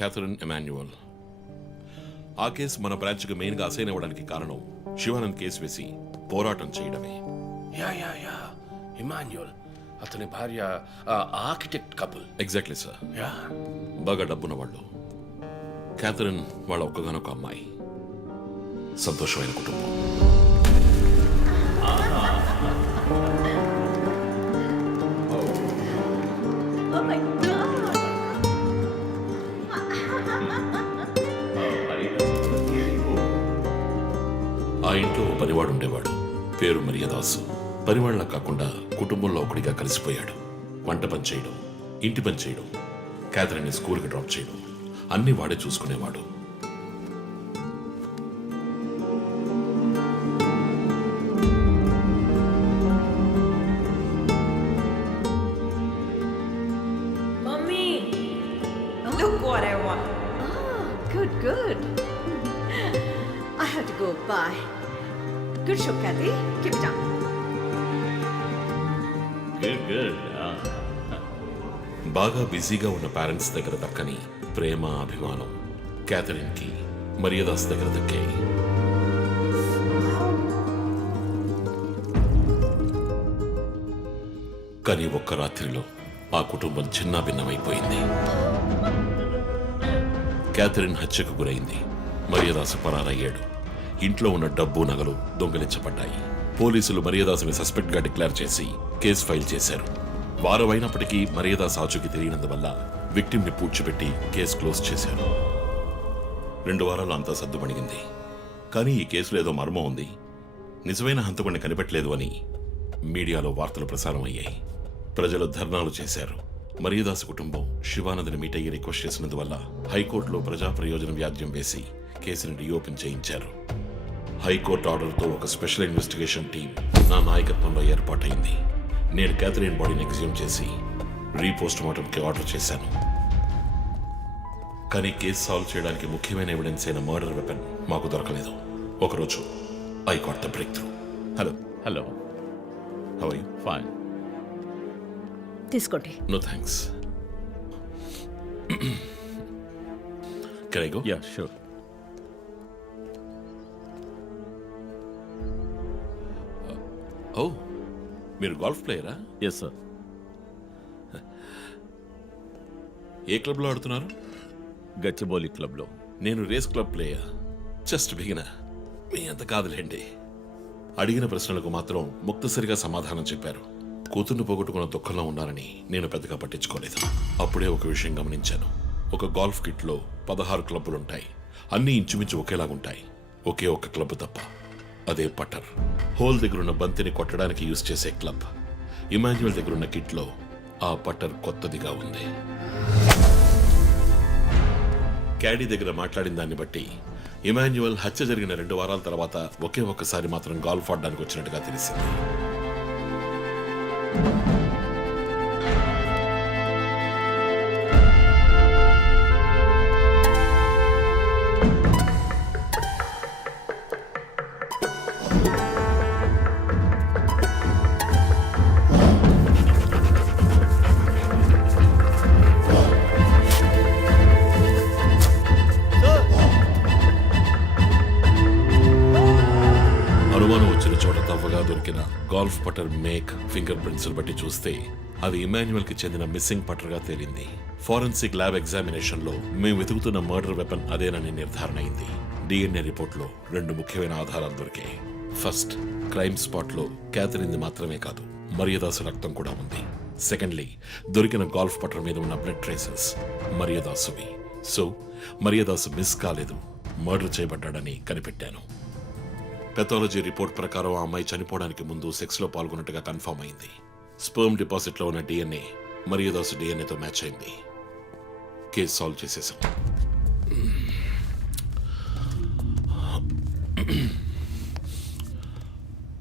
Catherine Emmanuel. ఆ కేసు మన బ్రాంచ్కి మెయిన్గా అసైన్ అవ్వడానికి కారణం శివానంద్ కేసు వేసి పోరాటం చేయడమే. యా ఇమాన్యువల్, అతని భార్య ఆర్కిటెక్ట్ కపుల్. Exactly sir. బాగా డబ్బున్న వాళ్ళు. క్యాథరిన్ వాళ్ళ ఒక్కగానొక అమ్మాయి. సంతోషమైన కుటుంబం. ఆ ఇంట్లో పనివాడు ఉండేవాడు, పేరు మరియదాసు. పనివాళ్ళ కాకుండా కుటుంబంలో ఒకటిగా కలిసిపోయాడు. వంట పని చేయడం, ఇంటి పని చేయడం, క్యాథరిన్ని స్కూల్కి డ్రాప్ చేయడం అన్నీ వాడే చూసుకునేవాడు. Mummy, look what I want. Good. I have to go. Bye. Good show, Kathy. Keep it up. Good. బాగా బిజీగా ఉన్న పేరెంట్స్ దగ్గర దక్కని ప్రేమ అభిమానం క్యాథరిన్కి మరియదాస్ దగ్గర దక్కాయి. కానీ ఒక్క రాత్రిలో ఆ కుటుంబం చిన్నాభిన్నమైపోయింది. క్యాథరిన్ హత్యకు గురైంది. మరియదాసు పరారయ్యాడు. ఇంట్లో ఉన్న డబ్బు నగలు దొంగిలించబడ్డాయి. పోలీసులు మరియదాసుని సస్పెక్ట్ గా డిక్లేర్ చేసి కేసు ఫైల్ చేశారు. వారం అయినప్పటికీ మరియదాస్ ఆచూకీ తెలియనందువల్ల విక్టిమ్ ని పూడ్చిపెట్టి కేసు క్లోజ్ చేశారు. 2 వారాలు అంతా సర్దుమణిగింది. కానీ ఈ కేసులో ఏదో మర్మం ఉంది, నిజమైన హంతకుడిని కనిపెట్టలేదు అని మీడియాలో వార్తలు ప్రసారం అయ్యాయి. ప్రజలు ధర్నాలు చేశారు. మరియదాసు కుటుంబం శివానంద్ని మీట్ అయ్యి రిక్వెస్ట్ చేసినందువల్ల హైకోర్టులో ప్రజా ప్రయోజనం వ్యాజ్యం వేసి కేసుని రీఓపెన్ చేయించారు. హైకోర్టు ఆర్డర్తో ఒక స్పెషల్ ఇన్వెస్టిగేషన్ టీం నా నాయకత్వంలో ఏర్పాటైంది. నేను క్యాథరిన్ బాడీని ఎగ్జ్యూమ్ చేసి రీపోస్ట్ మార్టంకి ఆర్డర్ చేశాను. కానీ కేసు సాల్వ్ చేయడానికి ముఖ్యమైన ఎవిడెన్స్ అయిన మర్డర్ వెపన్ మాకు దొరకలేదు. ఒకరోజు I got the breakthrough. Hello hello how are you? Fine. తీసుకోండి. No thanks. Can I go? Ya sure. Oh, మీరు గోల్ఫ్ ప్లేయరా? Yes sir. ఏ క్లబ్లో ఆడుతున్నారు? గచ్చిబౌలి క్లబ్లో. నేను race club player. Just beginner. మీ అంత కాదులేండి. అడిగిన ప్రశ్నలకు మాత్రం ముక్తసరిగా సమాధానం చెప్పారు. కూతుర్ని పోగొట్టుకున్న దుఃఖంలో ఉన్నారని నేను పెద్దగా పట్టించుకోలేదు. అప్పుడే ఒక విషయం గమనించాను. ఒక గోల్ఫ్ కిట్లో 16 క్లబ్బులుంటాయి. అన్నీ ఇంచుమించు ఒకేలాగుంటాయి. ఒకే ఒక్క క్లబ్ తప్ప, అదే పట్టర్. హోల్ దగ్గరున్న బంతిని కొట్టడానికి యూజ్ చేసే క్లబ్. ఇమాన్యువల్ దగ్గరున్న కిట్లో ఆ పట్టర్ కొత్తదిగా ఉంది. క్యాడీ దగ్గర మాట్లాడిన దాన్ని బట్టి ఇమాన్యువల్ హత్య జరిగిన 2 వారాల తర్వాత ఒకే ఒక్కసారి మాత్రం గోల్ఫ్ ఆడడానికి వచ్చినట్టుగా తెలిసింది. అనుమానం వచ్చిన చోట తవ్వగా దొరికిన గోల్ఫ్ పట్టర్ మేక్, ఫింగర్ ప్రింట్స్ బట్టి చూస్తే అది ఇమాన్యువల్ కి చెందిన మిస్సింగ్ పట్టర్గా తేలింది. ఫోరెన్సిక్ ల్యాబ్ ఎగ్జామినేషన్ లో మేము వెతుకుతున్న మర్డర్ వెపన్ అదేనని నిర్ధారణ అయింది. డిఎన్ఏ రిపోర్ట్ లో 2 ముఖ్యమైన ఆధారాలు దొరికాయి. ఫస్ట్, క్రైమ్ స్పాట్ లో క్యాథరిన్ మాత్రమే కాదు, మరియదాసు రక్తం కూడా ఉంది. సెకండ్లీ, దొరికిన గోల్ఫ్ పట్టర్ మీద ఉన్న బ్లడ్ ట్రేసెస్ మరియదాసువి. సో మరియదాసు మిస్ కాలేదు, మర్డర్ చేయబడ్డాడని కనిపెట్టాను. పెథాలజీ రిపోర్ట్ ప్రకారం ఆ అమ్మాయి చనిపోవడానికి ముందు సెక్స్ లో పాల్గొన్నట్టుగా కన్ఫర్మ్ అయింది. స్పర్మ్ డిపాజిట్ లో ఉన్న డిఎన్ఏ మరియదాసు డిఎన్ఏతో మ్యాచ్ అయింది. కేసు సాల్వ్ చేసేసాం.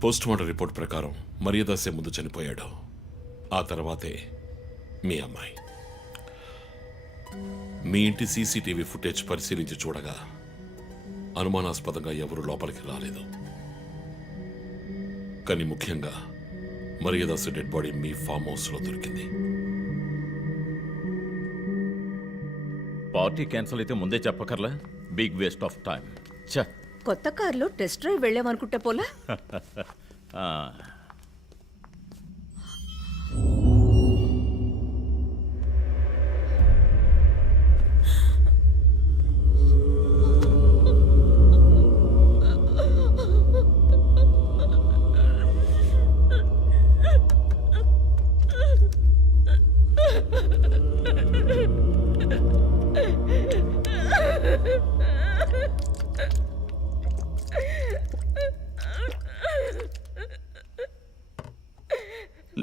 పోస్ట్ మార్టం రిపోర్ట్ ప్రకారం మరియదాసే ముందు చనిపోయాడు. ఆ తర్వాతే మీ అమ్మాయి. మీ ఇంటి సీసీటీవీ ఫుటేజ్ పరిశీలించి చూడగా అనుమానాస్పదంగా ఎవరు లోపలికి రాలేదు. కానీ ముఖ్యంగా మరియదాసు డెడ్ బాడీ మీ ఫామ్ హౌస్ లో దొరికింది. పార్టీ క్యాన్సిల్ అయితే ముందే చెప్పకర్లా? Big waste of time. ఛ. కొత్త కారులో టెస్ట్ డ్రైవ్ వెళ్ళామనుకుంటే పోలా? ఆ.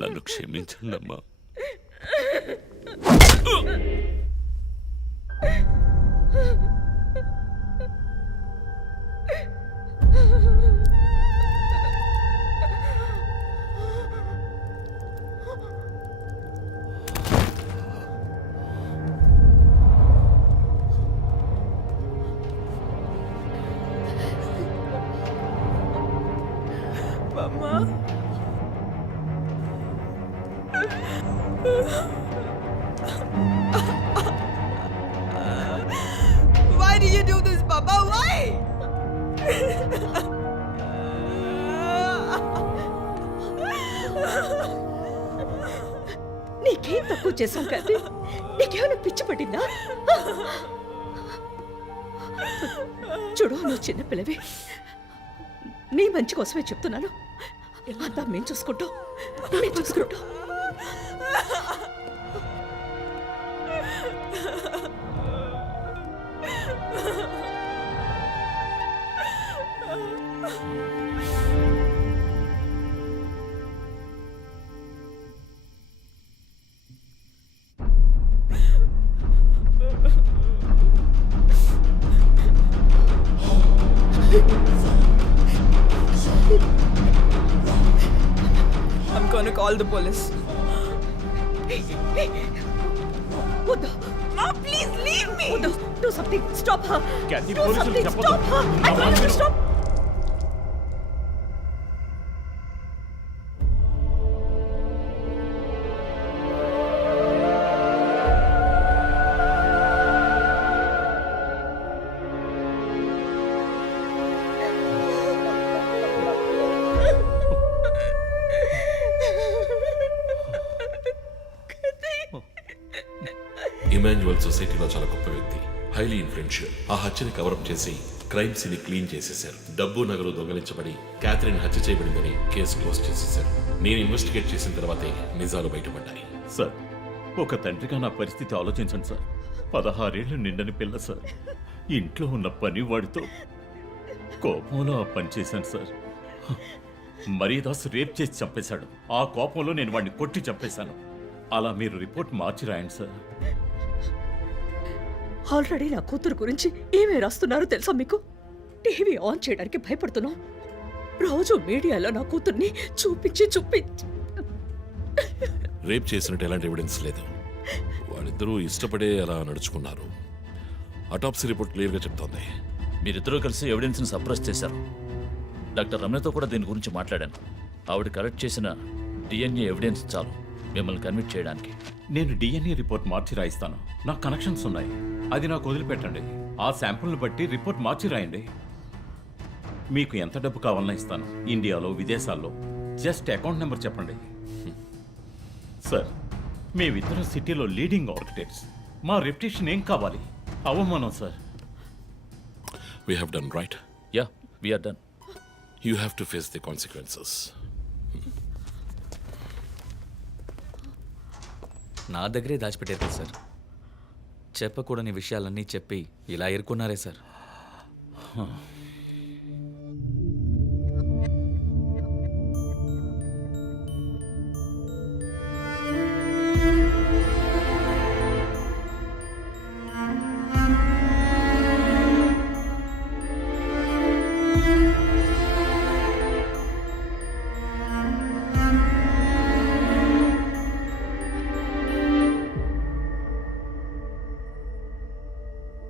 నన్ను క్షమించండి అమ్మా. Why did you do this, Papa? Why? నీకేం తక్కువ చేశాం కానీ నీకేమైనా పిచ్చి పట్టిందా? చూడు, నువ్వు చిన్నపిల్లవి. నీ మంచి కోసమే చెప్తున్నాను. అంతా మేము చూసుకుంటాం. I'm gonna call the police. వద్దు. No, please leave me. వద్దు. Do something. Stop her. Kathy, Do పోలీసులకు something. చెప్పొద్దు. Stop her. I told you to stop. Emmanuel సొసైటీలో చాలా గొప్ప వ్యక్తి, హైలీ ఇన్ఫ్లుయెన్షియల్. ఆ హత్యని కవరప్ చేసి క్రైమ్ సీన్ క్లీన్ చేసేశారు. డబ్బు నగలు దొంగలించబడి క్యాథరిన్ హత్య చేయబడిందని కేసు క్లోజ్ చేసేశారు. నేను ఇన్వెస్టిగేట్ చేసిన తర్వాతే నిజాలు బయటపడ్డాయి. సార్, ఒక తండ్రిగా నా పరిస్థితి ఆలోచించండి సార్. 16 ఏళ్ళు నిండని పిల్ల సార్. ఇంట్లో ఉన్న పని వాడితో కోపంలో ఆ పని చేశాను సార్. మరీదాస్ రేప్ చేసి చంపేశాడు. ఆ కోపంలో నేను వాడిని కొట్టి చంపేశాను. అలా మీరు రిపోర్ట్ మార్చి రాయండి సార్. ఆల్రెడీ నా కూతురు గురించి ఏమేమి రాస్తున్నారో తెలుసా మీకు? టీవీ ఆన్ చేయడానికి భయపడుతున్నాం. రోజు మీడియాలో నా కూతుర్ని చూపించి రేప్ చేసినట్టు ఎలాంటి ఎవిడెన్స్ లేదు. వాళ్ళిద్దరూ ఇష్టపడే అలా నడుచుకున్నారు. అటాప్సీ రిపోర్ట్ క్లియర్గా చెప్తోంది. మీరిద్దరూ కలిసి ఎవిడెన్స్ని సప్రెస్ చేశారు. డాక్టర్ రమ్యతో కూడా దీని గురించి మాట్లాడాను. ఆవిడ కలెక్ట్ చేసిన డిఎన్ఏ ఎవిడెన్స్ చాలు మిమ్మల్ని కన్విట్ చేయడానికి. నేను డిఎన్ఏ రిపోర్ట్ మార్చి రాయిస్తాను. నాకు కనెక్షన్స్ ఉన్నాయి. అది నాకు వదిలిపెట్టండి. ఆ శాంపుల్ని బట్టి రిపోర్ట్ మార్చి రాయండి. మీకు ఎంత డబ్బు కావాలన్నా ఇస్తాను. ఇండియాలో, విదేశాల్లో. జస్ట్ అకౌంట్ నెంబర్ చెప్పండి. సార్, మేమిద్దరం సిటీలో లీడింగ్ ఆర్కిటెక్ట్స్. మా రెప్యుటేషన్ ఏం కావాలి? అవమానం sir. We have done right. Yeah, we are done. You have to face the consequences. నా దగ్గరే దాచిపెట్టారు కదా సార్. చెప్పకూడని విషయాలన్నీ చెప్పి ఇలా ఇరుక్కున్నారే సార్.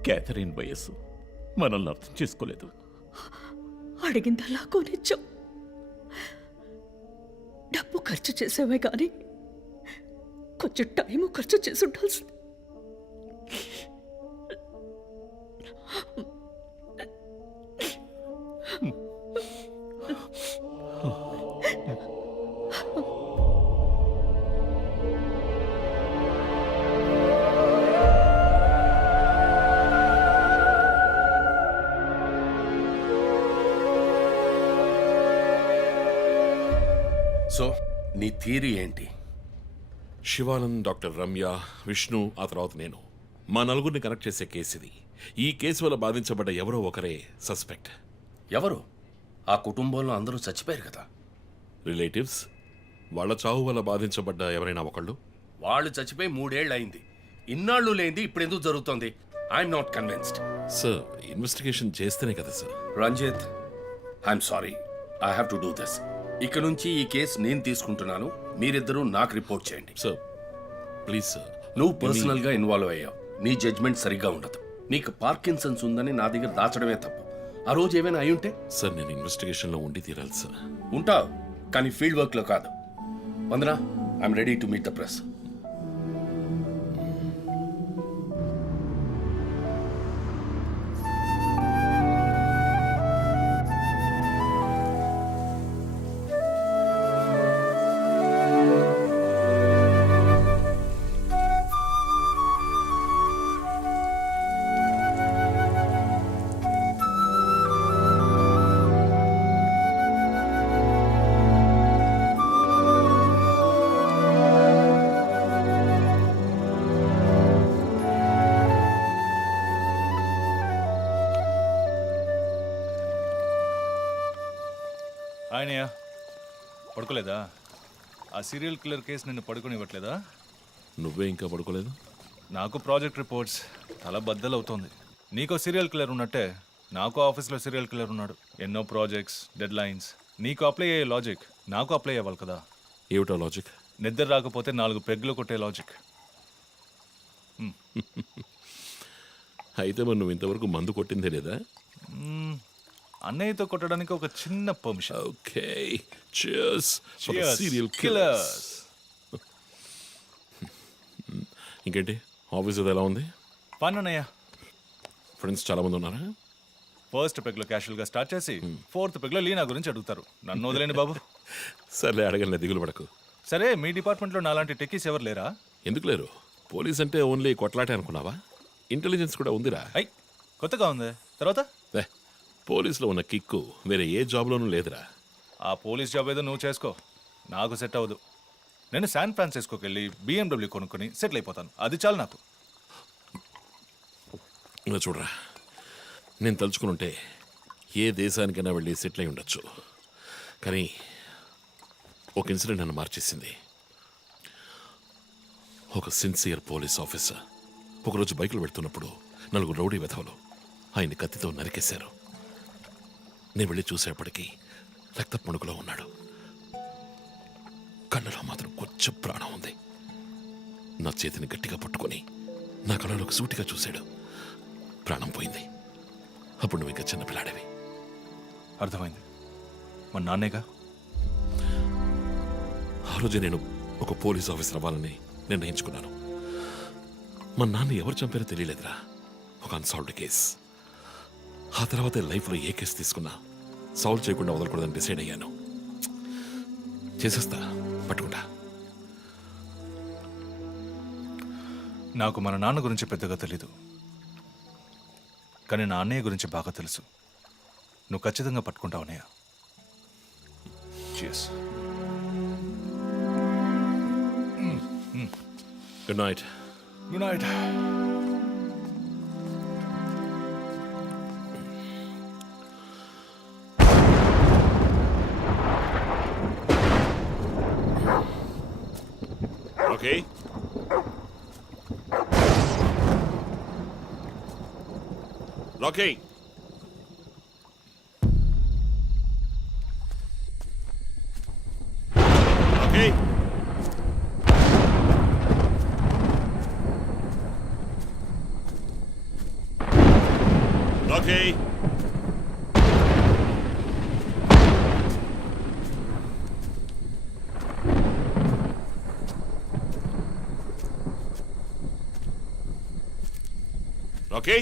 క్యాథరిన్ వయస్సు మనల్ని అర్థం చేసుకోలేదు. అడిగిందల్లా కొనిచ్చాం. డబ్బు ఖర్చు చేసామే కానీ కొంచెం టైము ఖర్చు చేసి ఉండాల్సింది. సో నీ థియరీ ఏంటి? శివానంద్, డాక్టర్ రమ్య, విష్ణు, ఆ తర్వాత నేను, మా నలుగురిని కనెక్ట్ చేసే కేసు ఇది. ఈ కేసు వల్ల బాధించబడ్డ ఎవరో ఒకరే సస్పెక్ట్. ఎవరు? ఆ కుటుంబంలో అందరూ చచ్చిపోయారు కదా. రిలేటివ్స్. వాళ్ళ చావు వల్ల బాధించబడ్డ ఎవరైనా ఒకళ్ళు. వాళ్ళు చచ్చిపోయి 3 ఏళ్ళు అయింది. ఇన్నాళ్ళు లేనిది ఇప్పుడు ఎందుకు జరుగుతోంది? I'm not convinced. Sir, investigation చేస్తేనే కదా sir. Ranjit, I'm sorry, I have to do this. ఇక నుంచి ఈ కేసు నేను తీసుకుంటున్నాను. మీరిద్దరూ నాకు రిపోర్ట్ చేయండి. Sir please sir. నువ్వు పర్సనల్ గా ఇన్వాల్వ్ అయ్యావు. నీ జడ్జ్మెంట్ సరిగ్గా ఉండదు. నీకు పార్కిన్సన్స్ ఉందని నా దగ్గర దాచడమే తప్పు. ఆ రోజు ఏమైనా అయి ఉంటే? సార్, నేను ఇన్వెస్టిగేషన్ లో ఉండి తీరాలి సార్. ఉంటావు, కానీ ఫీల్డ్ వర్క్ లో కాదు. Vandana, I'm ready to meet the press. ఆయనయ్య పడుకోలేదా? ఆ సీరియల్ కిల్లర్ కేసు నిన్ను పడుకోనివ్వట్లేదా? నువ్వే ఇంకా పడుకోలేదు? నాకు ప్రాజెక్ట్ రిపోర్ట్స్ తల బద్దలవుతోంది. నీకో సీరియల్ కిల్లర్ ఉన్నట్టే నాకు ఆఫీస్లో సీరియల్ కిల్లర్ ఉన్నాడు. ఎన్నో ప్రాజెక్ట్స్, డెడ్ లైన్స్. నీకు అప్లై అయ్యే లాజిక్ నాకు అప్లై అవ్వాలి కదా. ఏమిటా లాజిక్? నిద్ర రాకపోతే 4 పెగ్గులు కొట్టే లాజిక్. అయితే మరి నువ్వు ఇంతవరకు మందు కొట్టిందే లేదా? అన్నయ్యతో కొట్టడానికి ఒక చిన్న permission. Okay, cheers for the Cheers, serial killers. killers. ఇంకేంటి ఆఫీస్ అది ఎలా ఉంది? ఫన్ అన్నయ్య. ఫ్రెండ్స్ చాలా మంది ఉన్నారా? ఫస్ట్ పెగ్లో క్యాషువల్గా స్టార్ట్ చేసి 4th పెగ్లో లీనా గురించి అడుగుతారు. నన్ను వదిలేండి బాబు. సర్లే, అడగలే, దిగులు పడకు. సరే, మీ డిపార్ట్మెంట్లో నాలాంటి టెక్కీస్ ఎవరు లేరా? ఎందుకు లేరు? పోలీస్ అంటే ఓన్లీ కొట్లాటే అనుకున్నావా? ఇంటెలిజెన్స్ కూడా ఉందిరా. అయ్, కొత్తగా ఉంది. తర్వాత పోలీసులో ఉన్న కిక్కు వేరే ఏ జాబ్లోనూ లేదురా. ఆ పోలీస్ జాబ్ ఏదో నువ్వు చేసుకో, నాకు సెట్ అవ్వదు. నేను శాన్ ఫ్రాన్సిస్కోకి వెళ్ళి BMW కొనుక్కొని సెటిల్ అయిపోతాను. అది చాలు నాకు. ఇలా చూడరా, నేను తలుచుకుని ఉంటే ఏ దేశానికైనా వెళ్ళి సెటిల్ అయి ఉండొచ్చు. కానీ ఒక ఇన్సిడెంట్ నన్ను మార్చేసింది. ఒక సిన్సియర్ పోలీస్ ఆఫీసర్ ఒకరోజు బైకులు పెడుతున్నప్పుడు 4 రౌడీ వెధవలు ఆయన్ని కత్తితో నరికేశారు. నేను వెళ్ళి చూసేప్పటికీ రక్త ముణుకులో ఉన్నాడు. కళ్ళలో మాత్రం కొంచెం ప్రాణం ఉంది. నా చేతిని గట్టిగా పట్టుకొని నా కళ్ళలోకి సూటిగా చూశాడు. ప్రాణం పోయింది. అప్పుడు నువ్వు ఇంకా చిన్నపిల్లాడేవి. అర్థమైంది. మా నాన్నేగా. ఆ రోజు నేను ఒక పోలీస్ ఆఫీసర్ అవ్వాలని నిర్ణయించుకున్నాను. మా నాన్న ఎవరు చంపారో తెలియలేదురా. ఒక అన్సాల్వ్డ్ కేస్. ఆ తర్వాత లైఫ్లో ఏ కేసు తీసుకున్నా సాల్వ్ చేయకుండా వదలకూడదని డిసైడ్ అయ్యాను. చేసేస్తా, పట్టుకుంటా. నాకు మన నాన్న గురించి పెద్దగా తెలీదు, కానీ నా అన్నయ్య గురించి బాగా తెలుసు. నువ్వు ఖచ్చితంగా పట్టుకుంటావు అన్నయ్య. Cheers. Good night. Good night. Okay, Rocky. Okay. Rocky. Rocky.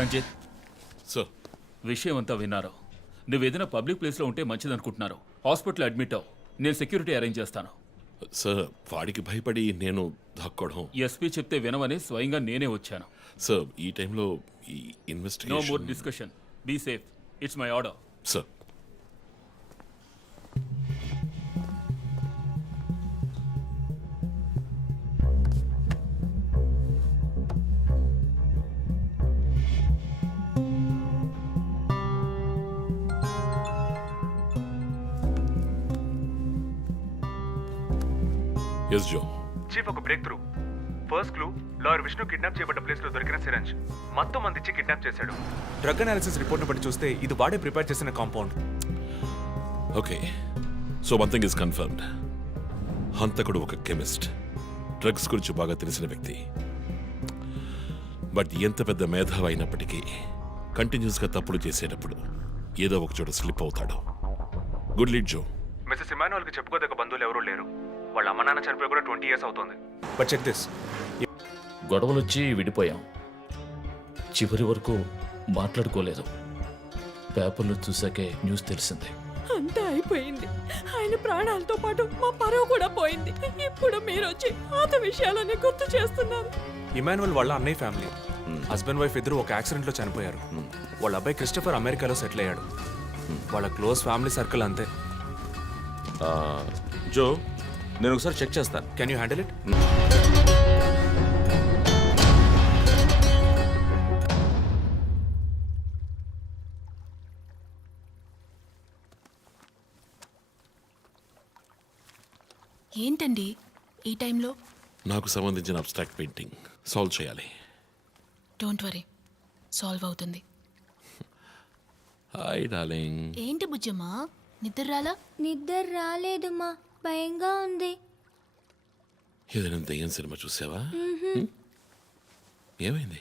Ranjit, sir, విషయం అంతా విన్నారు. నువ్వు ఏదైనా పబ్లిక్ ప్లేస్లో ఉంటే మంచిదనుకుంటున్నారు. హాస్పిటల్ అడ్మిట్ అవ్వు. నేను సెక్యూరిటీ అరేంజ్ చేస్తాను. సార్ వాడికి భయపడి నేను దాక్కోవడం. ఎస్పీ చెప్తే వినవని స్వయంగా నేనే వచ్చాను. సార్ ఈ టైంలో ఈ no more investigation. Discussion. Be safe. It's my order. Sir yes Jo. Chief ఒక breakthrough. First clue lawyer Vishnu kidnap చేయబడ్డ ప్లేస్ లో దొరికిన సిరంజ్ మొత్తం మందిచ్చి కిడ్నాప్ చేశాడు. డ్రగ్ అనాలిసిస్ రిపోర్ట్ బట్టి చూస్తే ఇది వాడే ప్రిపేర్ చేసిన compound. Okay, so one thing is confirmed. హంతకుడు ఒక కెమిస్ట్, డ్రగ్స్ గురించి బాగా తెలిసిన వ్యక్తి. బట్ ఎంత పెద్ద మేధావి అయినప్పటికీ కంటిన్యూస్గా తప్పులు చేసేటప్పుడు ఏదో ఒక చోట స్లిప్ అవుతాడు. గుడ్ లీడ్ జో. మిస్సెస్ ఇమానువల్ కి చెప్పుకోదగ్గ బంధువులు ఎవరూ లేరు. వాళ్ళ అమ్మ నాన్న చనిపోయి కూడా 20 years అవుతుంది. But check this. గొడవలొచ్చి విడిపోయాం. చివరి వరకు మాట్లాడుకోలేదు. పేపర్లో చూసాకే న్యూస్ తెలిసింది. అంతా అయిపోయింది. ఆయన ప్రాణాలతో పాటు మా పరువు కూడా పోయింది. ఇప్పుడు మీరు వచ్చి పాత విషయాలని గుర్తు చేస్తున్నారు. ఇమానువల్ వాళ్ళ అన్నయ్య ఫ్యామిలీ, హస్బెండ్ వైఫ్ ఇద్దరు ఒక యాక్సిడెంట్ లో చనిపోయారు. వాళ్ళ అబ్బాయి క్రిస్టఫర్ అమెరికాలో సెటిల్ అయ్యాడు. వాళ్ళ క్లోజ్ ఫ్యామిలీ సర్కిల్ అంతే. జో, నేను ఒకసారి చెక్ చేస్తాను. Can you handle it? ఏంటండి ఈ టైంలో? నాకు సంబంధించిన అబ్స్ట్రాక్ట్ పెయింటింగ్ సాల్వ్ చేయాలి. డోంట్ వరీ, సాల్వ్ అవుతుంది. Hi darling. ఏంటి బుజ్జమ్మా, నిద్ర రాలా? నిద్ర రాలేదమ్మా, భయంగా ఉంది. ఏదైనా దయ్యం సినిమా చూసావా? ఏమైంది?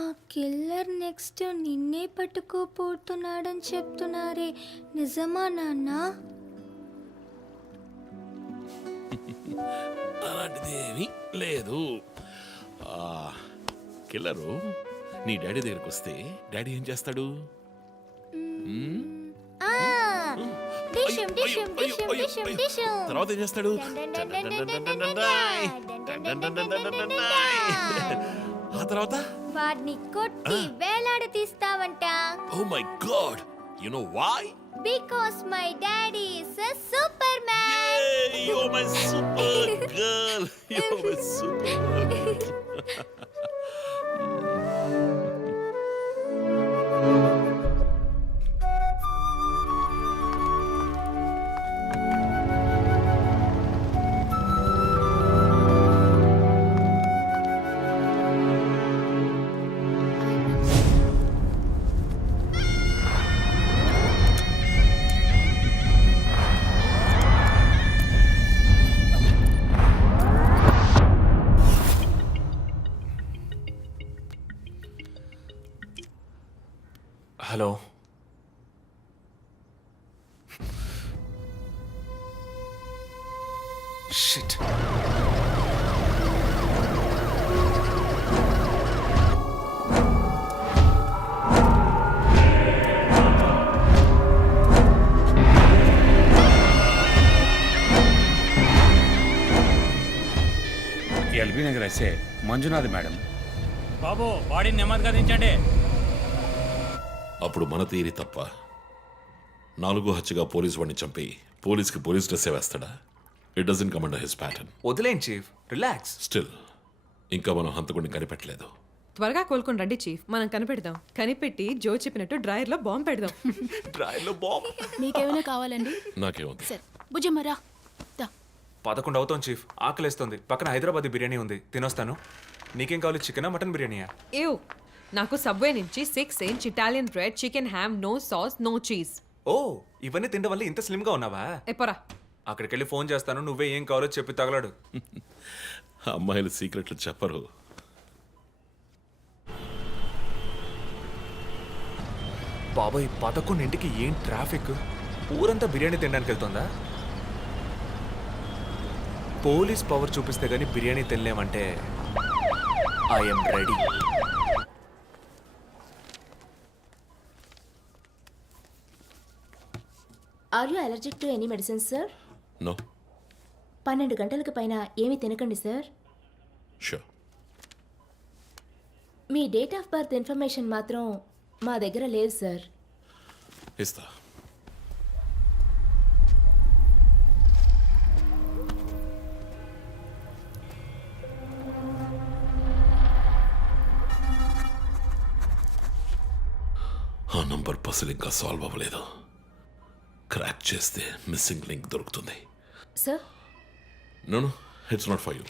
ఆ కిల్లర్ నెక్స్ట్ నిన్నే పట్టుకోపోతున్నాడని చెప్తున్నారే, నిజమా నాన్న? అలాంటిదేమీ లేదు. కిల్లరు నీ డాడీ దగ్గరికి వస్తే డాడీ ఏం చేస్తాడు? డిషుం డిషుం డిషుం డిషుం డిషుం. తర్వాత ఏం చేస్తాడు? ఆ తర్వాత వాడిని కొట్టి వేలాడ తీస్తావంట. Oh my god, you know why? Because my daddy is a Superman. Yay, you're my super girl. You're my super girl. Hello. Shit. LB Nagar SA Manjunath madam. బాబు, బాడీని నెమ్మదిగా దించండి. అప్పుడు మన తీరి తప్ప 4 హత్యగా పోలీస్ వాడిని చంపి పోలీస్కి పోలీస్ డ్రెస్ వేస్తాడా? It doesn't come under his pattern. వదిలేండి చీఫ్, రిలాక్స్. స్టిల్ ఇంకా మనం హంతకుడిని కనిపెట్టలేదు. త్వరగా కోలుకొని రండి చీఫ్, మనం కనిపెడదాం. కనిపెట్టి జో చెప్పినట్టు డ్రాయర్లో బాంబు పెడదాం. డ్రాయర్లో బాంబ్? మీకేమైనా కావాలండి? నాకేముంది. సరే బుజ్జమ్మ రా. 11 అవుతాం చీఫ్, ఆకలేస్తుంది. పక్కన హైదరాబాద్ బిర్యానీ ఉంది, తినొస్తాను. నీకేం కావాలి, చికెనా మటన్ బిర్యానీయా? ఏవ్, నాకు సబ్వే నుంచి 6 inch Italian bread, chicken ham, no sauce, no cheese. Oh, ఇవన్నీ తినడం వల్ల ఇంత స్లిమ్ గా ఉన్నావా? ఎప్పరా, అక్కడికి వెళ్ళి ఫోన్ చేస్తాను, నువ్వే ఏం కావాలో చెప్పి తగలాడు. అమ్మాయిలు సీక్రెట్లు చెప్పరు. బాబాయ్, 11ంటికి ఏం ట్రాఫిక్! ఊరంతా బిర్యానీ తినడానికి వెళ్తుందా? పోలీస్ పవర్ చూపిస్తే గానీ బిర్యానీ తినలేమంటే I'm ready. Are you allergic to any medicine, sir? No. 12 గంటలకు పైన ఏమీ తినకండి sir. Sure. Me date of birth information మాత్రం మా దగ్గర లేదు సార్. ఇస్తా. ఆ నంబర్ పసిల్ ఇంకా సాల్వ్ అవ్వలేదు. క్రాక్ చేస్తే మిస్సింగ్ లింక్ దొరుకుతుంది. Sir no no, it's not for you.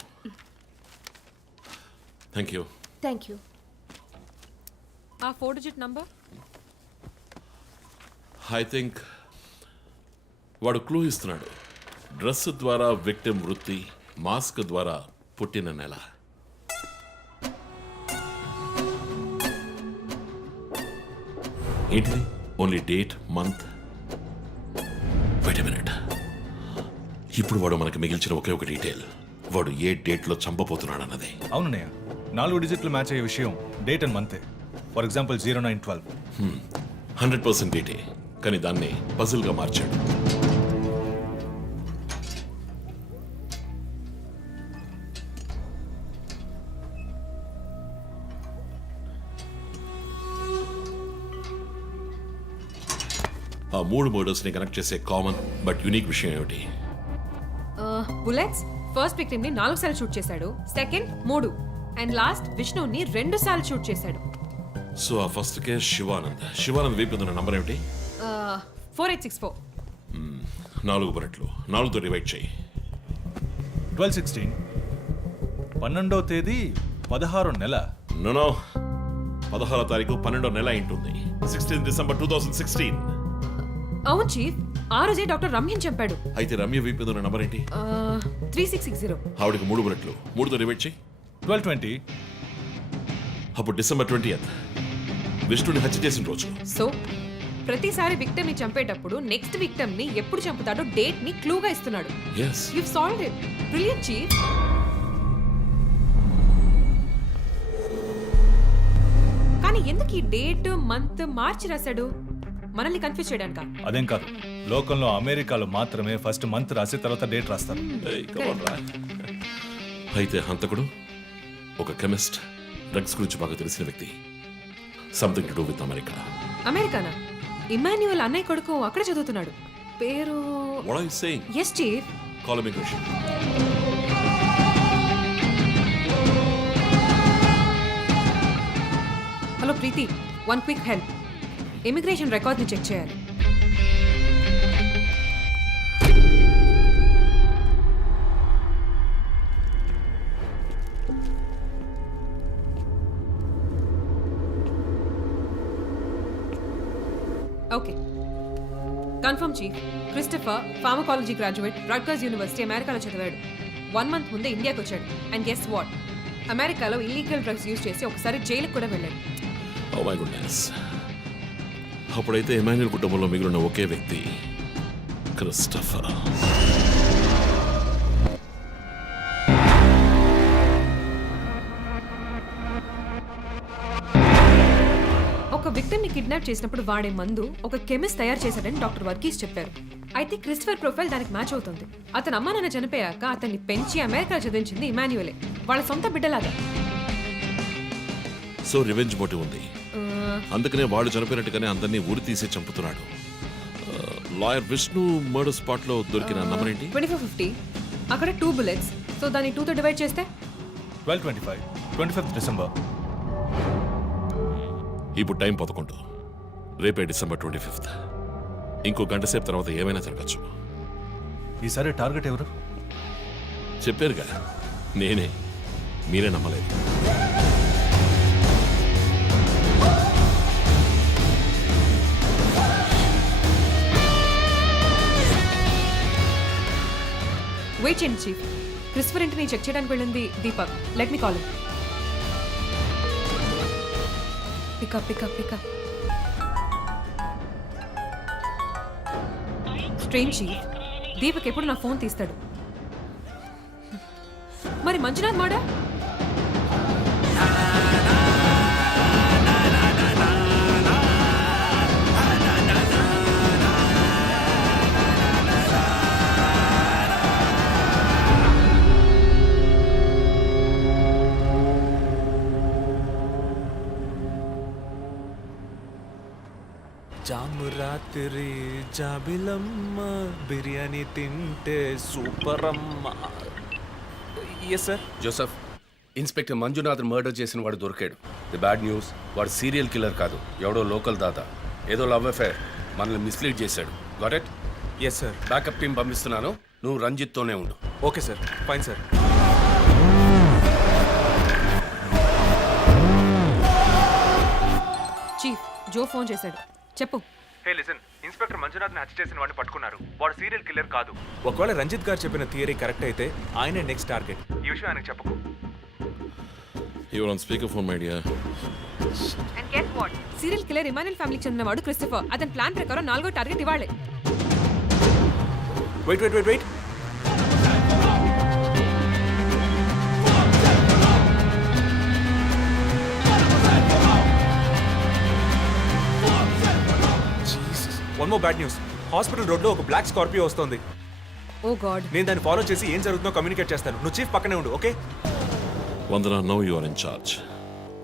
Thank you. Thank you. ఆ 4 డిజిట్ నంబర్ ఐ థింక్ వాడు క్లూ ఇస్తున్నాడు. డ్రెస్ ద్వారా విక్టిమ్ వృత్తి, మాస్క్ ద్వారా పుట్టిన నెల. ఏంటిది? Only date, month. Wait a minute. ఇప్పుడు వాడు మనకి మిగిల్చిన ఒకే ఒక డీటెయిల్, వాడు ఏ డేట్లో చంపబోతున్నాడు అన్నది. అవునన్నయ్య, 4 డిజిట్లు మ్యాచ్ అయ్యే విషయం డేట్ అండ్ మంతే. For example 0912. 100% డేటే, కానీ దాన్ని పజిల్గా మార్చాడు. ఆ 3 మర్డర్స్ని కనెక్ట్ చేసే కామన్ బట్ యూనిక్ విషయం ఏమిటి? బుల్లెట్స్ ఫస్ట్ విక్టిమ్ ని 4 సార్లు షూట్ చేశాడు, సెకండ్ 3, అండ్ లాస్ట్ విష్ణుని 2 సార్లు షూట్ చేశాడు. సో ఆ ఫస్ట్ కేస్ శివానంద్ వైపు ఉన్న నంబర్ ఏమిటి? 4864. 4 బుల్లెట్లు, 4తో డివైడ్ చేయి. 12/16. 12వ తేదీ 16వ నెల. నో 16వ తారీఖు 12వ నెల ఉంటుంది. 16 డిసెంబర్ 2016. అవును చీఫ్, ఆ రోజే డాక్టర్ రమ్యని చంపాడు. అయితే రమ్య వైపు ఉన్న నంబర్ ఏంటి? 3660. ఆవిడకి 3 బుల్లెట్లు, 3తో డివైడ్ చేయి. 12/20. అప్పుడు డిసెంబర్ 20th విష్ణుని హత్య చేసిన రోజు. సో ప్రతిసారి విక్టిమ్ ని చంపేటప్పుడు నెక్స్ట్ విక్టిమ్ ని ఎప్పుడు చంపుతాడో డేట్ ని క్లూగా ఇస్తున్నాడు. Yes. You've solved it. Brilliant, chief. కానీ ఎందుకు ఈ డేట్, మంత్ మార్చి రాశాడు? మనల్ని కన్ఫ్యూజ్ చేయడానిక? అదేం కాదు, లోకంలో అమెరికాలో మాత్రమే ఫస్ట్ మంత్ రాసి తర్వాత డేట్ రాస్తారు. అయితే హంతకుడు ఒక కెమిస్ట్, డ్రగ్స్ గురించి బాగా తెలిసిన వ్యక్తి. Something to do with America. అమెరికానా? ఇమాన్యుయల్ అన్నయ్య కొడుకు అక్కడ చదువుతున్నాడు. పేరు What are you saying? Yes, chief. Call immigration. Hello Preethi, one quick help. Immigration record ని చెక్ చేయాలి. Okay, confirm chief. Christopher pharmacology graduate, Rutgers university, అమెరికాలో చదివాడు. 1 month ముందే ఇండియాకి వచ్చాడు. అండ్ గెస్ వాట్, అమెరికాలో ఇల్లీగల్ డ్రగ్స్ యూజ్ చేసి ఒకసారి జైలుకి కూడా వెళ్ళాడు. Oh my goodness. అప్పుడైతే ఎమాన్యుయల్ కుటుంబంలో మిగిలిన ఒకే వ్యక్తి క్రిస్టఫర్. ఒక విక్టిమ్ ని కిడ్నాప్ చేసినప్పుడు వాడే మందు ఒక కెమిస్ట్ తయారు చేశాడని డాక్టర్ వర్గీస్ చెప్పారు. అయితే క్రిస్టఫర్ ప్రొఫైల్ దానికి మ్యాచ్ అవుతుంది. అతను అమ్మ నాన్న చనిపోయాక అతన్ని పెంచి అమెరికా చదివించింది ఇమాన్యుయలే, వాళ్ళ సొంత బిడ్డలాగా. సో రివెంజ్ మోటివ్ ఉంది, అందుకనే వాడు చనిపోయినట్టుగానే అందరినీ ఊరి తీసి చంపుతున్నాడు. లాయర్ విష్ణు మర్డర్ స్పాట్ లో దొరికిన నంబర్ ఏంటి? 2450. అక్కడ 2 bullets. సో దాన్ని 2తో డివైడ్ చేస్తే 12/25. 25th December. ఇప్పుడు టైం 11. రేపే డిసెంబర్ 25th. ఇంకో గంట సేపు తర్వాత ఏమైనా జరగచ్చు. ఈసారి టార్గెట్ ఎవరు? చెప్పారుగా, నేనే. మీరే నమ్మలేదు. వెయిట్ చేయండి చీఫ్. క్రిస్టఫర్ ఇంటిని చెక్ చేయడానికి వెళ్ళింది Deepak. Let me call. Pick up pick up pick up. Strange chief, Deepak ఎప్పుడు నా ఫోన్ తీస్తాడు. మరి మంజునాథ్ మాడా? జాము రాత్రి జాబిలమ్మ బిర్యానీ తింటే సూపర్ అమ్మ. Yes sir. Joseph, inspector Manjunath murder చేసిన వాడు దొరికాడు. ది బ్యాడ్ న్యూస్, వాడు సీరియల్ కిల్లర్ కాదు, ఎవడో లోకల్ దాత. ఏదో లవ్ అఫైర్, మనల్ని మిస్లీడ్ చేశాడు. Got it? Yes sir. Backup team పంపిస్తున్నాను, నువ్వు రంజిత్తోనే ఉండు. Okay sir, fine sir. Chief, Jo phone చేశాడు. చెప్పు. హే లిసన్, ఇన్స్పెక్టర్ మంజునాథ్ని హత్య చేసిన వాడిని పట్టుకున్నారు. వాడు సీరియల్ కిల్లర్ కాదు. ఒకవేళ రంజిత్ గారు చెప్పిన థియరీ కరెక్ట్ అయితే ఆయనే నెక్స్ట్ టార్గెట్. ఈ విషయం ఆయనకు చెప్పకు. Your on speaker phone my dear. And get what? Serial killer Emmanuel ఫ్యామిలీకి చెందినవాడు క్రిస్టఫర్. అతని ప్లాన్ ప్రకారం 4వ టార్గెట్ ఇవాళే. Wait wait wait wait. One more bad news. Hospital రోడ్లో ఒక బ్లాక్ స్కార్పియో వస్తుంది. Oh God. నేను దాన్ని ఫాలో చేసి ఏం జరుగుతుందో కమ్యూనికేట్ చేస్తాను. నువ్వు చీఫ్ పక్కనే ఉండు, okay? Vandana, no you are in charge.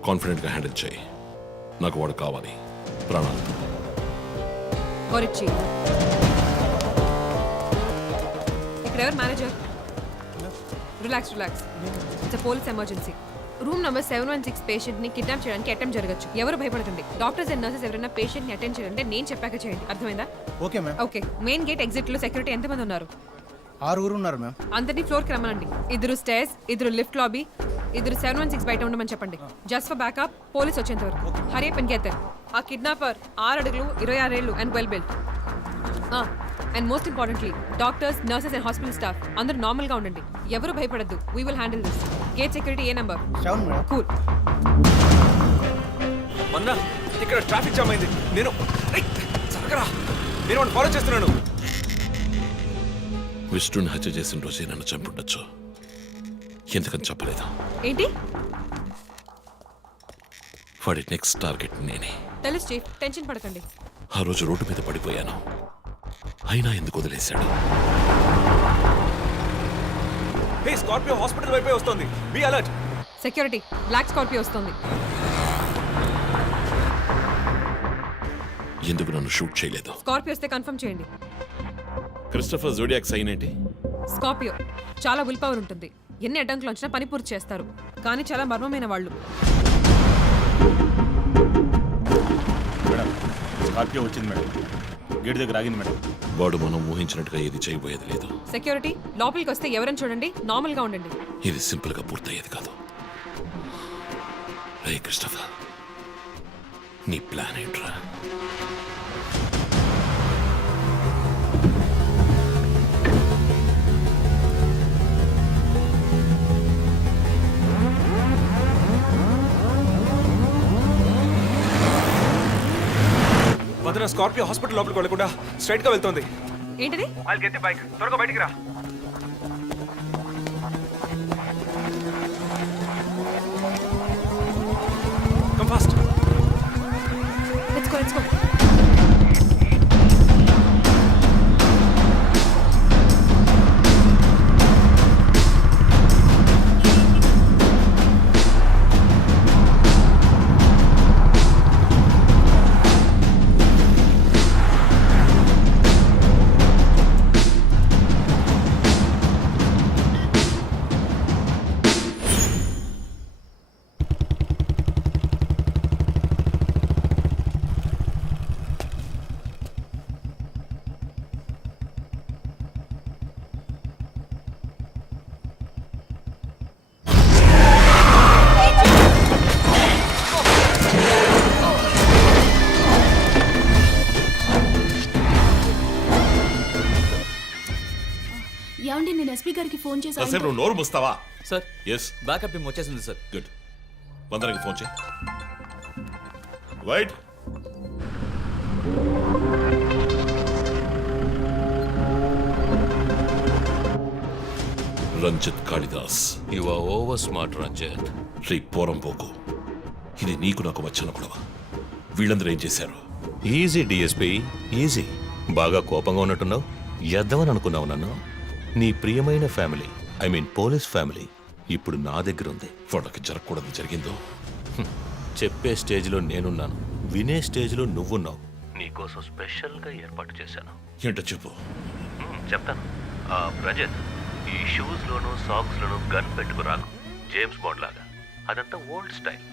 కాన్ఫిడెంట్గా హ్యాండిల్ చేయి. నాకు వాడు కావాలి. ప్రాణాలు. Got it chief. ఇక్కడ ఎవరు manager? Relax relax. It's police emergency. Room number 716 patient ని కిడ్నాప్ చేయడానికి అటెంప్ట్ జరగచ్చు. ఎవరు భయపడకండి. డాక్టర్స్ అండ్ నర్సెస్ ఎవరైనా పేషెంట్ ని అటెండ్ చేయాలంటే నేను చెప్పాక చేయండి. అర్థమైందా? Okay ma'am. Okay. Main gate exit లో సెక్యూరిటీ ఎంతమంది ఉన్నారు? 6 ఉన్నారు మ్యామ్. అందరినీ ఫ్లోర్ కి రమ్మనండి. 2 స్టేర్స్, 2 లిఫ్ట్ లాబీ, 2 716 బయట ఉండమని చెప్పండి. జస్ట్ ఫర్ బ్యాకప్, పోలీస్ వచ్చేంత వరకు. Hurry up and get there. ఆ కిడ్నాపర్ 6 అడుగులు 26 ఏళ్ళు and well built. And most importantly doctors, nurses and hospital staff అందరూ నార్మల్ గా ఉండండి. ఎవరు భయపడద్దు. We will handle this. Gate security ఏ నెంబర్? 7 మేడం. కూల్. మన్నా, ఇక్కడ ట్రాఫిక్ జామ్ అయింది. నేను వాడిని ఫాలో చేస్తున్నాను. విష్ణుని హత్య చేసిన రోజే నన్ను చంపుండొచ్చు. ఎందుకని చెప్పలేదు? ఏంటి? వాడి నెక్స్ట్ టార్గెట్ నేనే. తెలుసు చీఫ్, టెన్షన్ పడకండి. ఆ రోజు రోడ్డు మీద పడిపోయాను, అయినా ఎందుకు వదిలేశాడు? హే, స్కార్పియో హాస్పిటల్ వైపే వస్తుంది. Be alert. Security, black Scorpio వస్తుంది. ఎందుకు నన్ను షూట్ చేయలేదు? స్కార్పియో వస్తే కన్ఫర్మ్ చేయండి. క్రిస్టఫర్ జోడియాక్ సైన్ ఏంటి? స్కార్పియో చాలా విల్ పవర్ ఉంటుంది. ఎన్ని అడ్డంకులు వచ్చినా పని పూర్తి చేస్తారు. కానీ చాలా మర్మమైన వాళ్ళు. మేడం, స్కార్పియో వచ్చింది మేడం. గేట్ దగ్గర ఆగింది మేడం. వాడు మనం ఊహించినట్టుగా ఏది చేయబోయేది లేదు. సెక్యూరిటీ, లోపలికి వస్తే ఎవరని చూడండి. నార్మల్ గా ఉండండి. ఇది సింపుల్ గా పూర్తయ్యేది కాదు. రే క్రిస్టఫర్, నీ ప్లాన్ ఏంట్రా? వదన, స్కార్పియో హాస్పిటల్ లోపలికి వెళ్ళకుండా స్ట్రైట్ గా వెళ్తోంది. ఏంటిది? I'll get the bike. త్వరగా బయటికి రా. Come fast. Let's go, let's go. ఏమండి, నేను ఎస్పీ గారికి ఫోన్ చేశాను. కాసేపు నువ్వు నోరు మూస్తావా? సార్, ఎస్, బ్యాకప్ టీం వచ్చేసింది సార్. గుడ్. వందనకి ఫోన్ చేయి. Wait. Ranjith Kalidas. You are over smart Ranjith. రే పోరంపోకు, ఇది నీకు నాకు వచ్చిన గొడవ. వీళ్ళందరూ ఏం చేశారు? Easy DSP, easy. బాగా కోపంగా ఉన్నట్టున్నావు. ఎద్దామని అనుకున్నావు నన్ను. నీ ప్రియమైన family, I mean police family, ఇప్పుడు నా దగ్గర ఉంది. వాళ్ళకి జరగకూడదు జరిగిందో. చెప్పే స్టేజ్లో నేనున్నాను, వినే స్టేజ్లో నువ్వున్నావు. నీకోసం స్పెషల్గా ఏర్పాటు చేశాను. ఏంటో చెప్పు. చెప్తాను. రజత్, ఈ షూస్లోను సాక్స్లోను గన్ పెట్టుకు రాకు, జేమ్స్ బాండ్ లాగా. అదంతా ఓల్డ్ స్టైల్.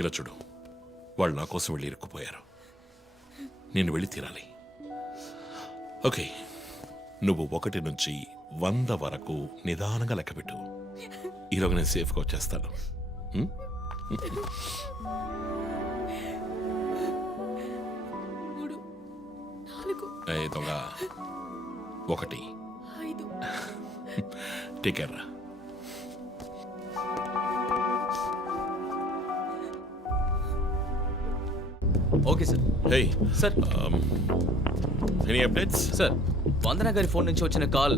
ఇలా చూడు, వాళ్ళు నా కోసం వెళ్ళి ఇరుక్కుపోయారు. నేను వెళ్ళి తీరాలి. ఓకే, నువ్వు 1 నుంచి 100 వరకు నిదానంగా లెక్కపెట్టు. ఈలోగా నేను సేఫ్గా వచ్చేస్తాను. దొంగ 1 టేక్ కేర్ రా. Okay sir. Hey sir, any updates? Sir, Vandana గారి ఫోన్ నుంచి వచ్చిన కాల్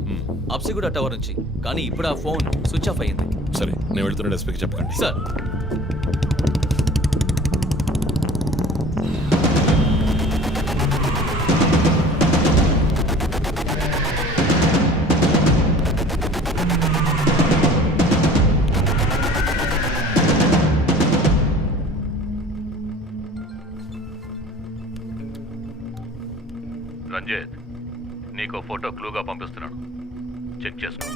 అప్సిగూడ టవర్ నుంచి, కానీ ఇప్పుడు ఆ ఫోన్ స్విచ్ ఆఫ్ అయ్యింది. సరే, నేను వెళ్తున్న ఎస్పీకి చెప్పకండి. సార్. రంజిత్, నీకో ఫోటో క్లూగా పంపిస్తున్నాను, చెక్ చేసుకో.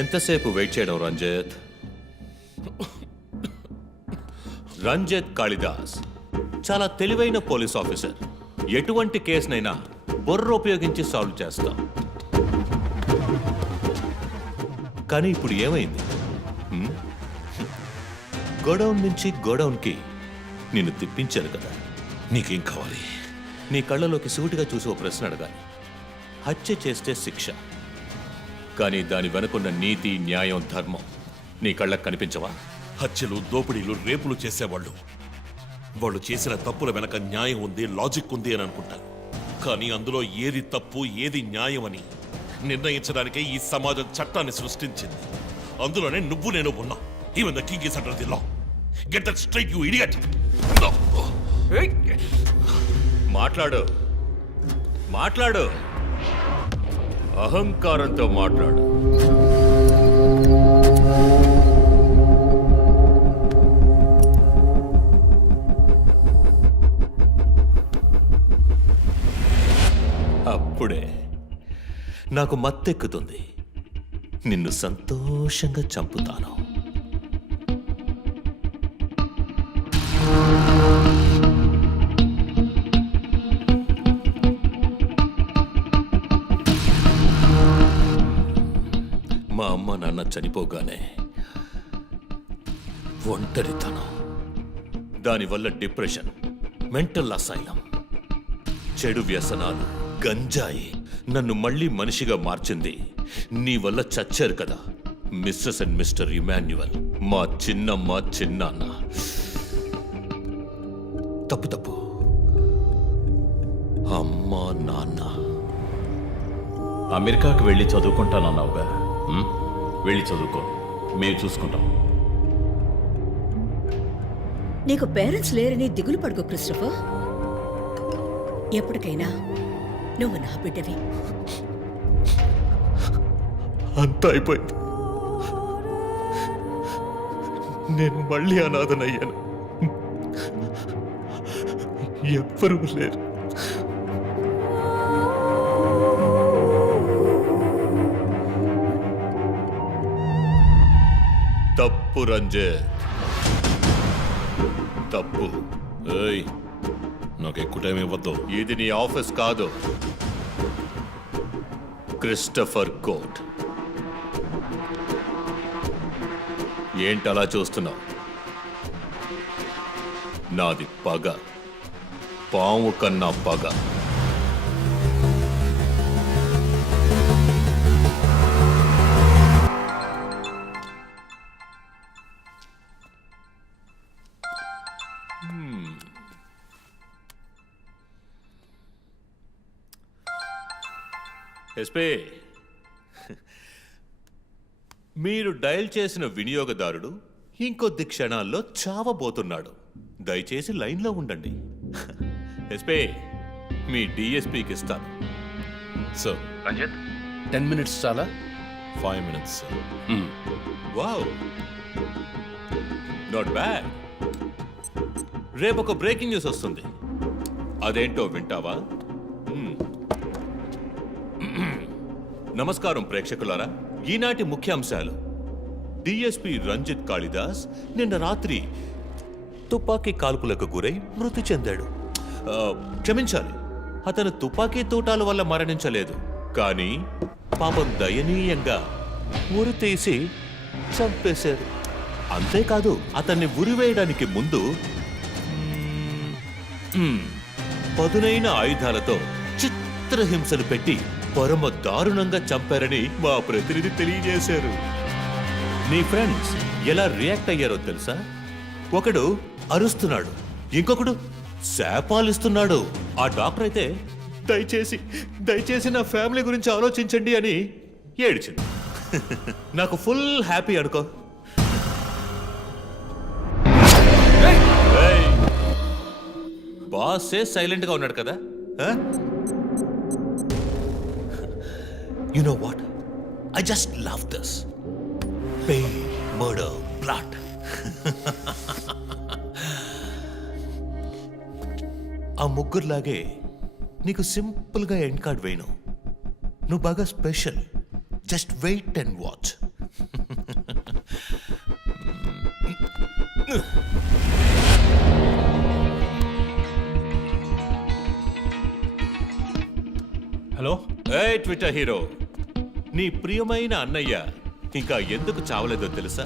ఎంతసేపు వెయిట్ చేయడం రంజిత్? రంజిత్ కాళిదాస్ చాలా తెలివైన పోలీస్ ఆఫీసర్. ఎటువంటి కేసునైనా బుర్ర ఉపయోగించి సాల్వ్ చేస్తాం. కానీ ఇప్పుడు ఏమైంది? గోడౌన్ నుంచి గోడౌన్కి నిన్ను తిప్పించాను కదా. నీకేం కావాలి? నీ కళ్ళలోకి సూటిగా చూసి ఓ ప్రశ్న అడగాలి. హత్య చేస్తే శిక్ష, కానీ దాని వెనుకున్న నీతి, న్యాయం, ధర్మం నీ కళ్ళకు కనిపించవా? హత్యలు, దోపిడీలు, రేపులు చేసేవాళ్ళు వాళ్ళు చేసిన తప్పుల వెనక న్యాయం ఉంది, లాజిక్ ఉంది అని అనుకుంటారు. కానీ అందులో ఏది తప్పు, ఏది న్యాయం అని నిర్ణయించడానికే ఈ సమాజం చట్టాన్ని సృష్టించింది. అందులోనే నువ్వు నేను ఉన్నా. Even the king is under the law. Get that straight, you idiot. మాట్లాడు, మాట్లాడు, అహంకారంతో మాట్లాడు. అప్పుడే నాకు మత్తెక్కుతుంది. నిన్ను సంతోషంగా చంపుతాను. మా అమ్మ నాన్న చనిపోగానే ఒంటరితనం, దానివల్ల డిప్రెషన్, మెంటల్ అసైలం, చెడు వ్యసనాలు, గంజాయి నన్ను మళ్ళీ మనిషిగా మార్చింది. నీ వల్ల చచ్చారు కదా మిస్సెస్ అండ్ మిస్టర్ ఇమాన్యువల్, మా చిన్నమ్మ చిన్నాన్న. తప్పు అమ్మా నాన్న. అమెరికాకి వెళ్ళి చదువుకుంటానన్నావుగా, వెళ్ళి చదువుకో, మేము చూసుకుంటాం. నీకు పేరెంట్స్ లేరని దిగులు పడుకో క్రిస్టఫర్. ఎప్పటికైనా నువ్వు నా బిడ్డవి. అంతా అయిపోయింది. నేను మళ్ళీ అనాథనయ్యాను. ఎవ్వరూ లేరు. తప్పు రంజిత్, తప్పు. ఏయ్, నాకు ఎక్కువ టైం ఇవ్వద్దు. ఇది నీ ఆఫీస్ కాదు, క్రిస్టఫర్ కోర్ట్. ఏంటలా చూస్తున్నావు? నాది పగ, పాము కన్నా పగ. ఎస్పీ, మీరు డయల్ చేసిన వినియోగదారుడు ఇంకొద్ది క్షణాల్లో చావబోతున్నాడు. దయచేసి లైన్లో ఉండండి. ఎస్పీ, మీ డిఎస్పీకి ఇస్తాను. సార్ రంజిత్, 10 minutes చాలా? 5 minutes, sir. Wow, not bad. రేపు ఒక బ్రేకింగ్ న్యూస్ వస్తుంది. అదేంటో వింటావా? నమస్కారం ప్రేక్షకులారా. ఈనాటి ముఖ్యాంశాలు. డిఎస్పీ రంజిత్ కాళిదాస్ నిన్న రాత్రి తుపాకీ కాల్పులకు గురై మృతి చెందాడు. క్షమించాలి, అతను తుపాకీ తూటాల వల్ల మరణించలేదు, కానీ పాపం దయనీయంగా ఉరి తీసి చంపేశారు. అంతేకాదు, అతన్ని ఉరివేయడానికి ముందు పదునైన ఆయుధాలతో చిత్రహింసలు పెట్టి పరమ దారుణంగా చంపారని మా ప్రతినిధి తెలియజేశారు. నీ ఫ్రెండ్స్ ఎలా రియాక్ట్ అయ్యారో తెలుసా? ఒకడు అరుస్తున్నాడు, ఇంకొకడు శాపాలిస్తున్నాడు. ఆ డాక్టర్ అయితే దయచేసి నా ఫ్యామిలీ గురించి ఆలోచించండి అని ఏడ్చింది. నాకు ఫుల్ హ్యాపీ అనుకో. బాసే సైలెంట్ గా ఉన్నాడు కదా. You know what? I just love this. Pain, murder, blood. ఆ ముగ్గురులాగే నీకు సింపుల్గా ఎండ్ కార్డ్ వేయను. నువ్వు బాగా special. Just wait and watch. Hello. A Twitter hero, నీ ప్రియమైన అన్నయ్య ఇంకా ఎందుకు చావలేదో తెలుసా?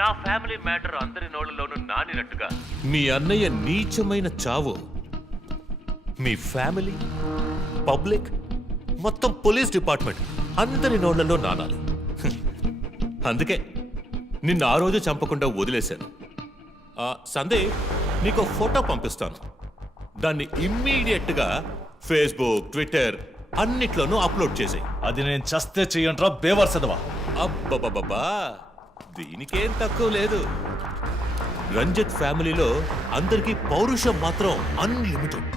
నా ఫ్యామిలీ మ్యాటర్ అందరి నోళ్లలోనూ నానినట్టుగా మీ అన్నయ్య నీచమైన చావు మీ ఫ్యామిలీ, పబ్లిక్, మొత్తం పోలీస్ డిపార్ట్మెంట్ అందరి నోళ్లలో నానాలి. అందుకే నిన్ను ఆ రోజు చంపకుండా వదిలేశాను. సందే, నీకు ఫోటో పంపిస్తాను. దాన్ని ఇమ్మీడియట్గా ఫేస్బుక్, ట్విట్టర్ అన్నిట్లోనూ అప్లోడ్ చేసాయి. అది నేను చస్తే చెయ్యంట్రా బేవర్సదవా. అబ్బబ్బబ్బా, దీనికేం తక్కువ లేదు. రంజిత్ ఫ్యామిలీలో అందరికీ పౌరుషం మాత్రం అన్లిమిటెడ్.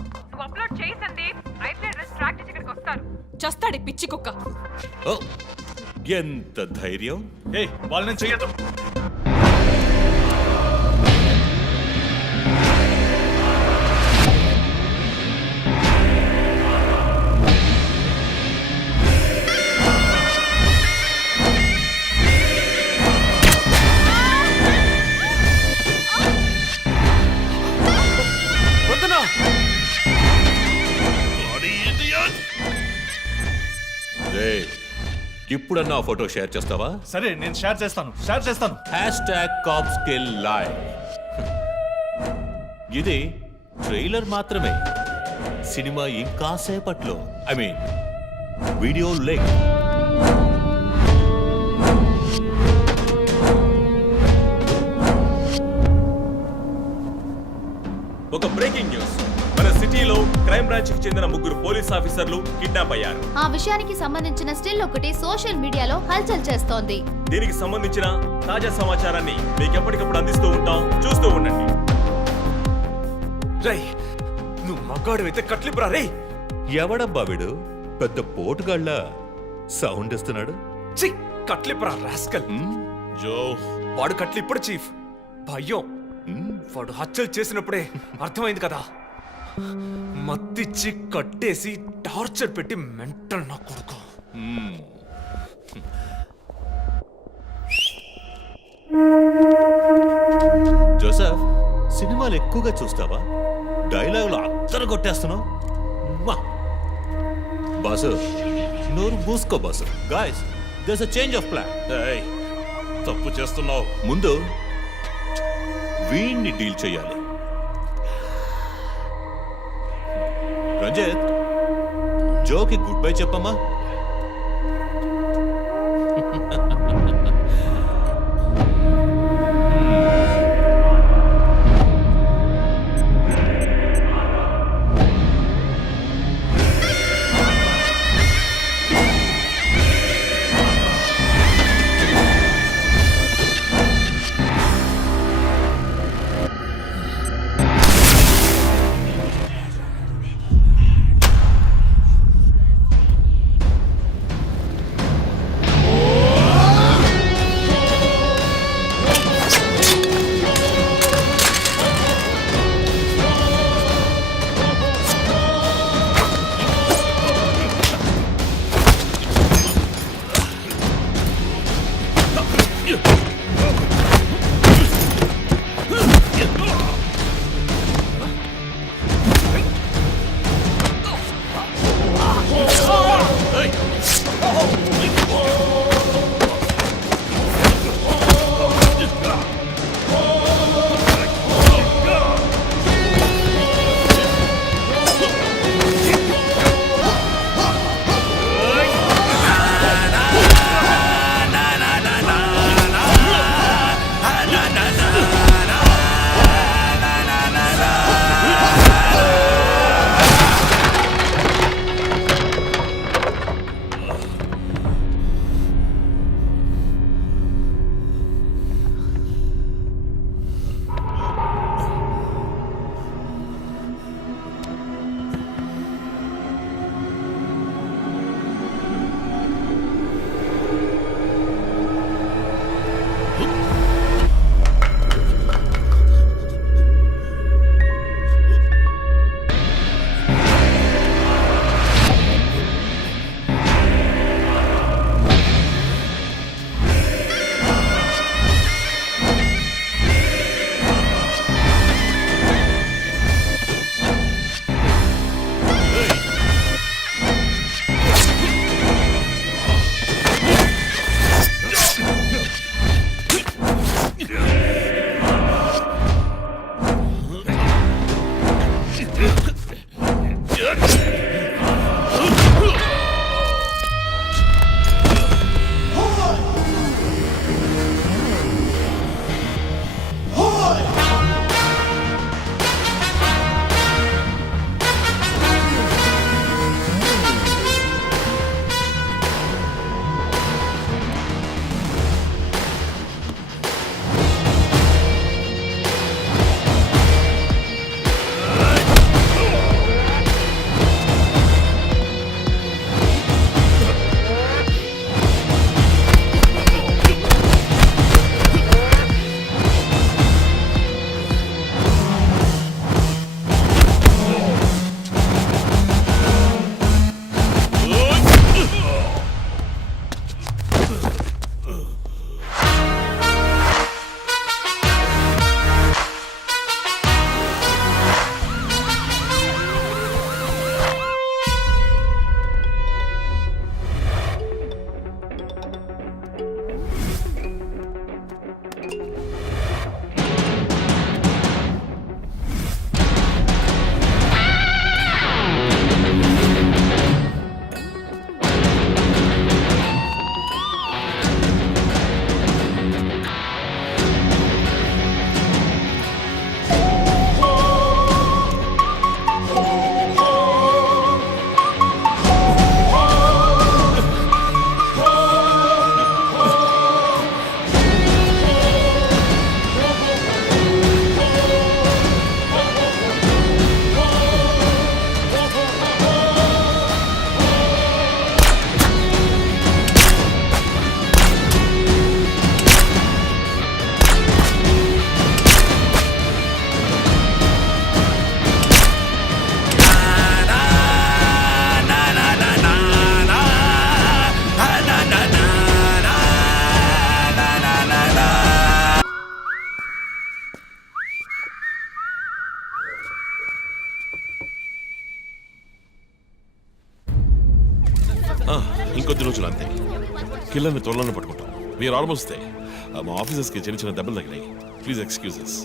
అప్లోడ్ చేయి సందీప్, అయితే ట్రాక్ చేసి ఇక్కడికి వస్తారు. చస్తాడి పిచ్చి కుక్క. ఓ, ఎంత ధైర్యం. ఏయ్, వాళ్ళని చెయ్యదు. ఇప్పుడన్నా ఆ ఫోటో షేర్ చేస్తావా? సరే నేను షేర్ చేస్తాను. #CopsKillLive. ఇది ట్రైలర్ మాత్రమే. సినిమా ఇంకా సేపట్లో, ఐ మీన్ వీడియో లింక్. ఒక బ్రేకింగ్ న్యూస్. మన సిటీలో క్రైమ్ బ్రాంచ్ కి చెందిన 3 పోలీస్ ఆఫీసర్లు కిడ్నాప్ అయ్యారు. ఆ విషయానికి సంబంధించిన స్టిల్ ఒకటి సోషల్ మీడియాలో హల్చల్ చేస్తోంది. దీనికి సంబంధించిన తాజా సమాచారాన్ని మీకు ఎప్పటికప్పుడు అందిస్తూ ఉంటాం, చూస్తూ ఉండండి. రై నువ్వు మగాడు అయితే కట్లిపురా రే. ఎవడబ్బా వీడు? పెద్ద పోటుగాళ్ళ సౌండ్ ఇస్తున్నాడు. చి కట్లిపురా రాస్కల్. జో వాడు కట్లిప్పుడు చీఫ్. భయం. వాడు హత్యలు చేసినప్పుడే అర్థమైంది కదా. మత్తిచ్చి కట్టేసి టార్చర్ పెట్టి మెంటల్ నా కొడుకు. జోసెఫ్, సినిమాలు ఎక్కువగా చూస్తావా? డైలాగులు అత్తరు కొట్టేస్తున్నావు. బాసు నోరు మూసుకో boss. Guys, there's a change of plan. తప్పు చేస్తున్నావు. ముందు వీణ్ణి డీల్ చేయాలి. రంజిత్, జోకి గుడ్ బై చెప్పమ్మా. కిల్లర్ని త్వరలోనే పట్టుకుంటాం. We're almost there. మా ఆఫీసర్స్కి చిన్న చిన్న దెబ్బలు తగినాయి. Please excuses.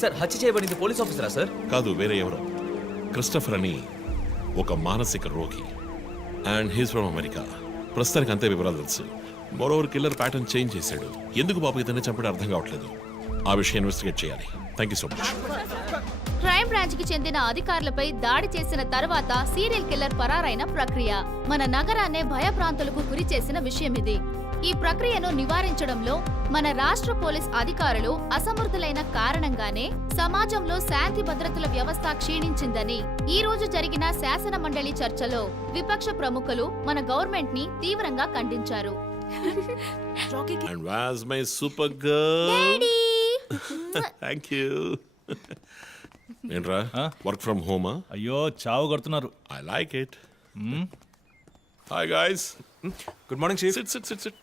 సార్ హత్య చేయబడింది పోలీస్ ఆఫీసరా సార్? కాదు, వేరే ఎవరో. క్రిస్టఫర్ అని ఒక మానసిక రోగి. And he's from America. ప్రస్తుతానికి అంతే వివరాలు తెలుసు. మరోవర్ కిల్లర్ ప్యాటర్న్ చేంజ్ చేశాడు. ఎందుకు పాప ఇతన్ని చంపడం అర్థం కావట్లేదు. ఆ విషయం ఇన్వెస్టిగేట్ చేయాలి. Thank you so much. Crime branch కి చెందిన అధికారులపై దాడి చేసిన తర్వాత సీరియల్ కిల్లర్ పరారైన ప్రక్రియ మన నగరాన్నే భయభ్రాంతులకు గురి చేసిన విషయం ఇది. ఈ ప్రక్రియను నివారించడంలో మన రాష్ట్ర పోలీస్ అధికారులు అసమర్థులైన కారణంగానే సమాజంలో శాంతి భద్రతల వ్యవస్థ క్షీణించిందని ఈ రోజు జరిగిన శాసన మండలి చర్చలో విపక్ష ప్రముఖులు మన గవర్నమెంట్ ని తీవ్రంగా ఖండించారు. And where's my super girl? Thank you. ఏంట్రా వర్క్ ఫ్రమ్ హోమా? అయ్యో చావు కొడుతున్నారు. I like it. Hi guys. Good morning chief. SIT SIT SIT SIT.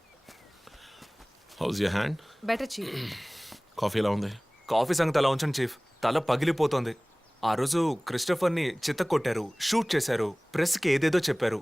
House your hand? Better chief. Coffee ఎలా ఉంది? కాఫీ సంగతి అలా ఉంచండి చీఫ్. తల పగిలిపోతోంది. ఆ రోజు క్రిస్టఫర్ని చిత్త కొట్టారు, షూట్ చేశారు, ప్రెస్కి ఏదేదో చెప్పారు.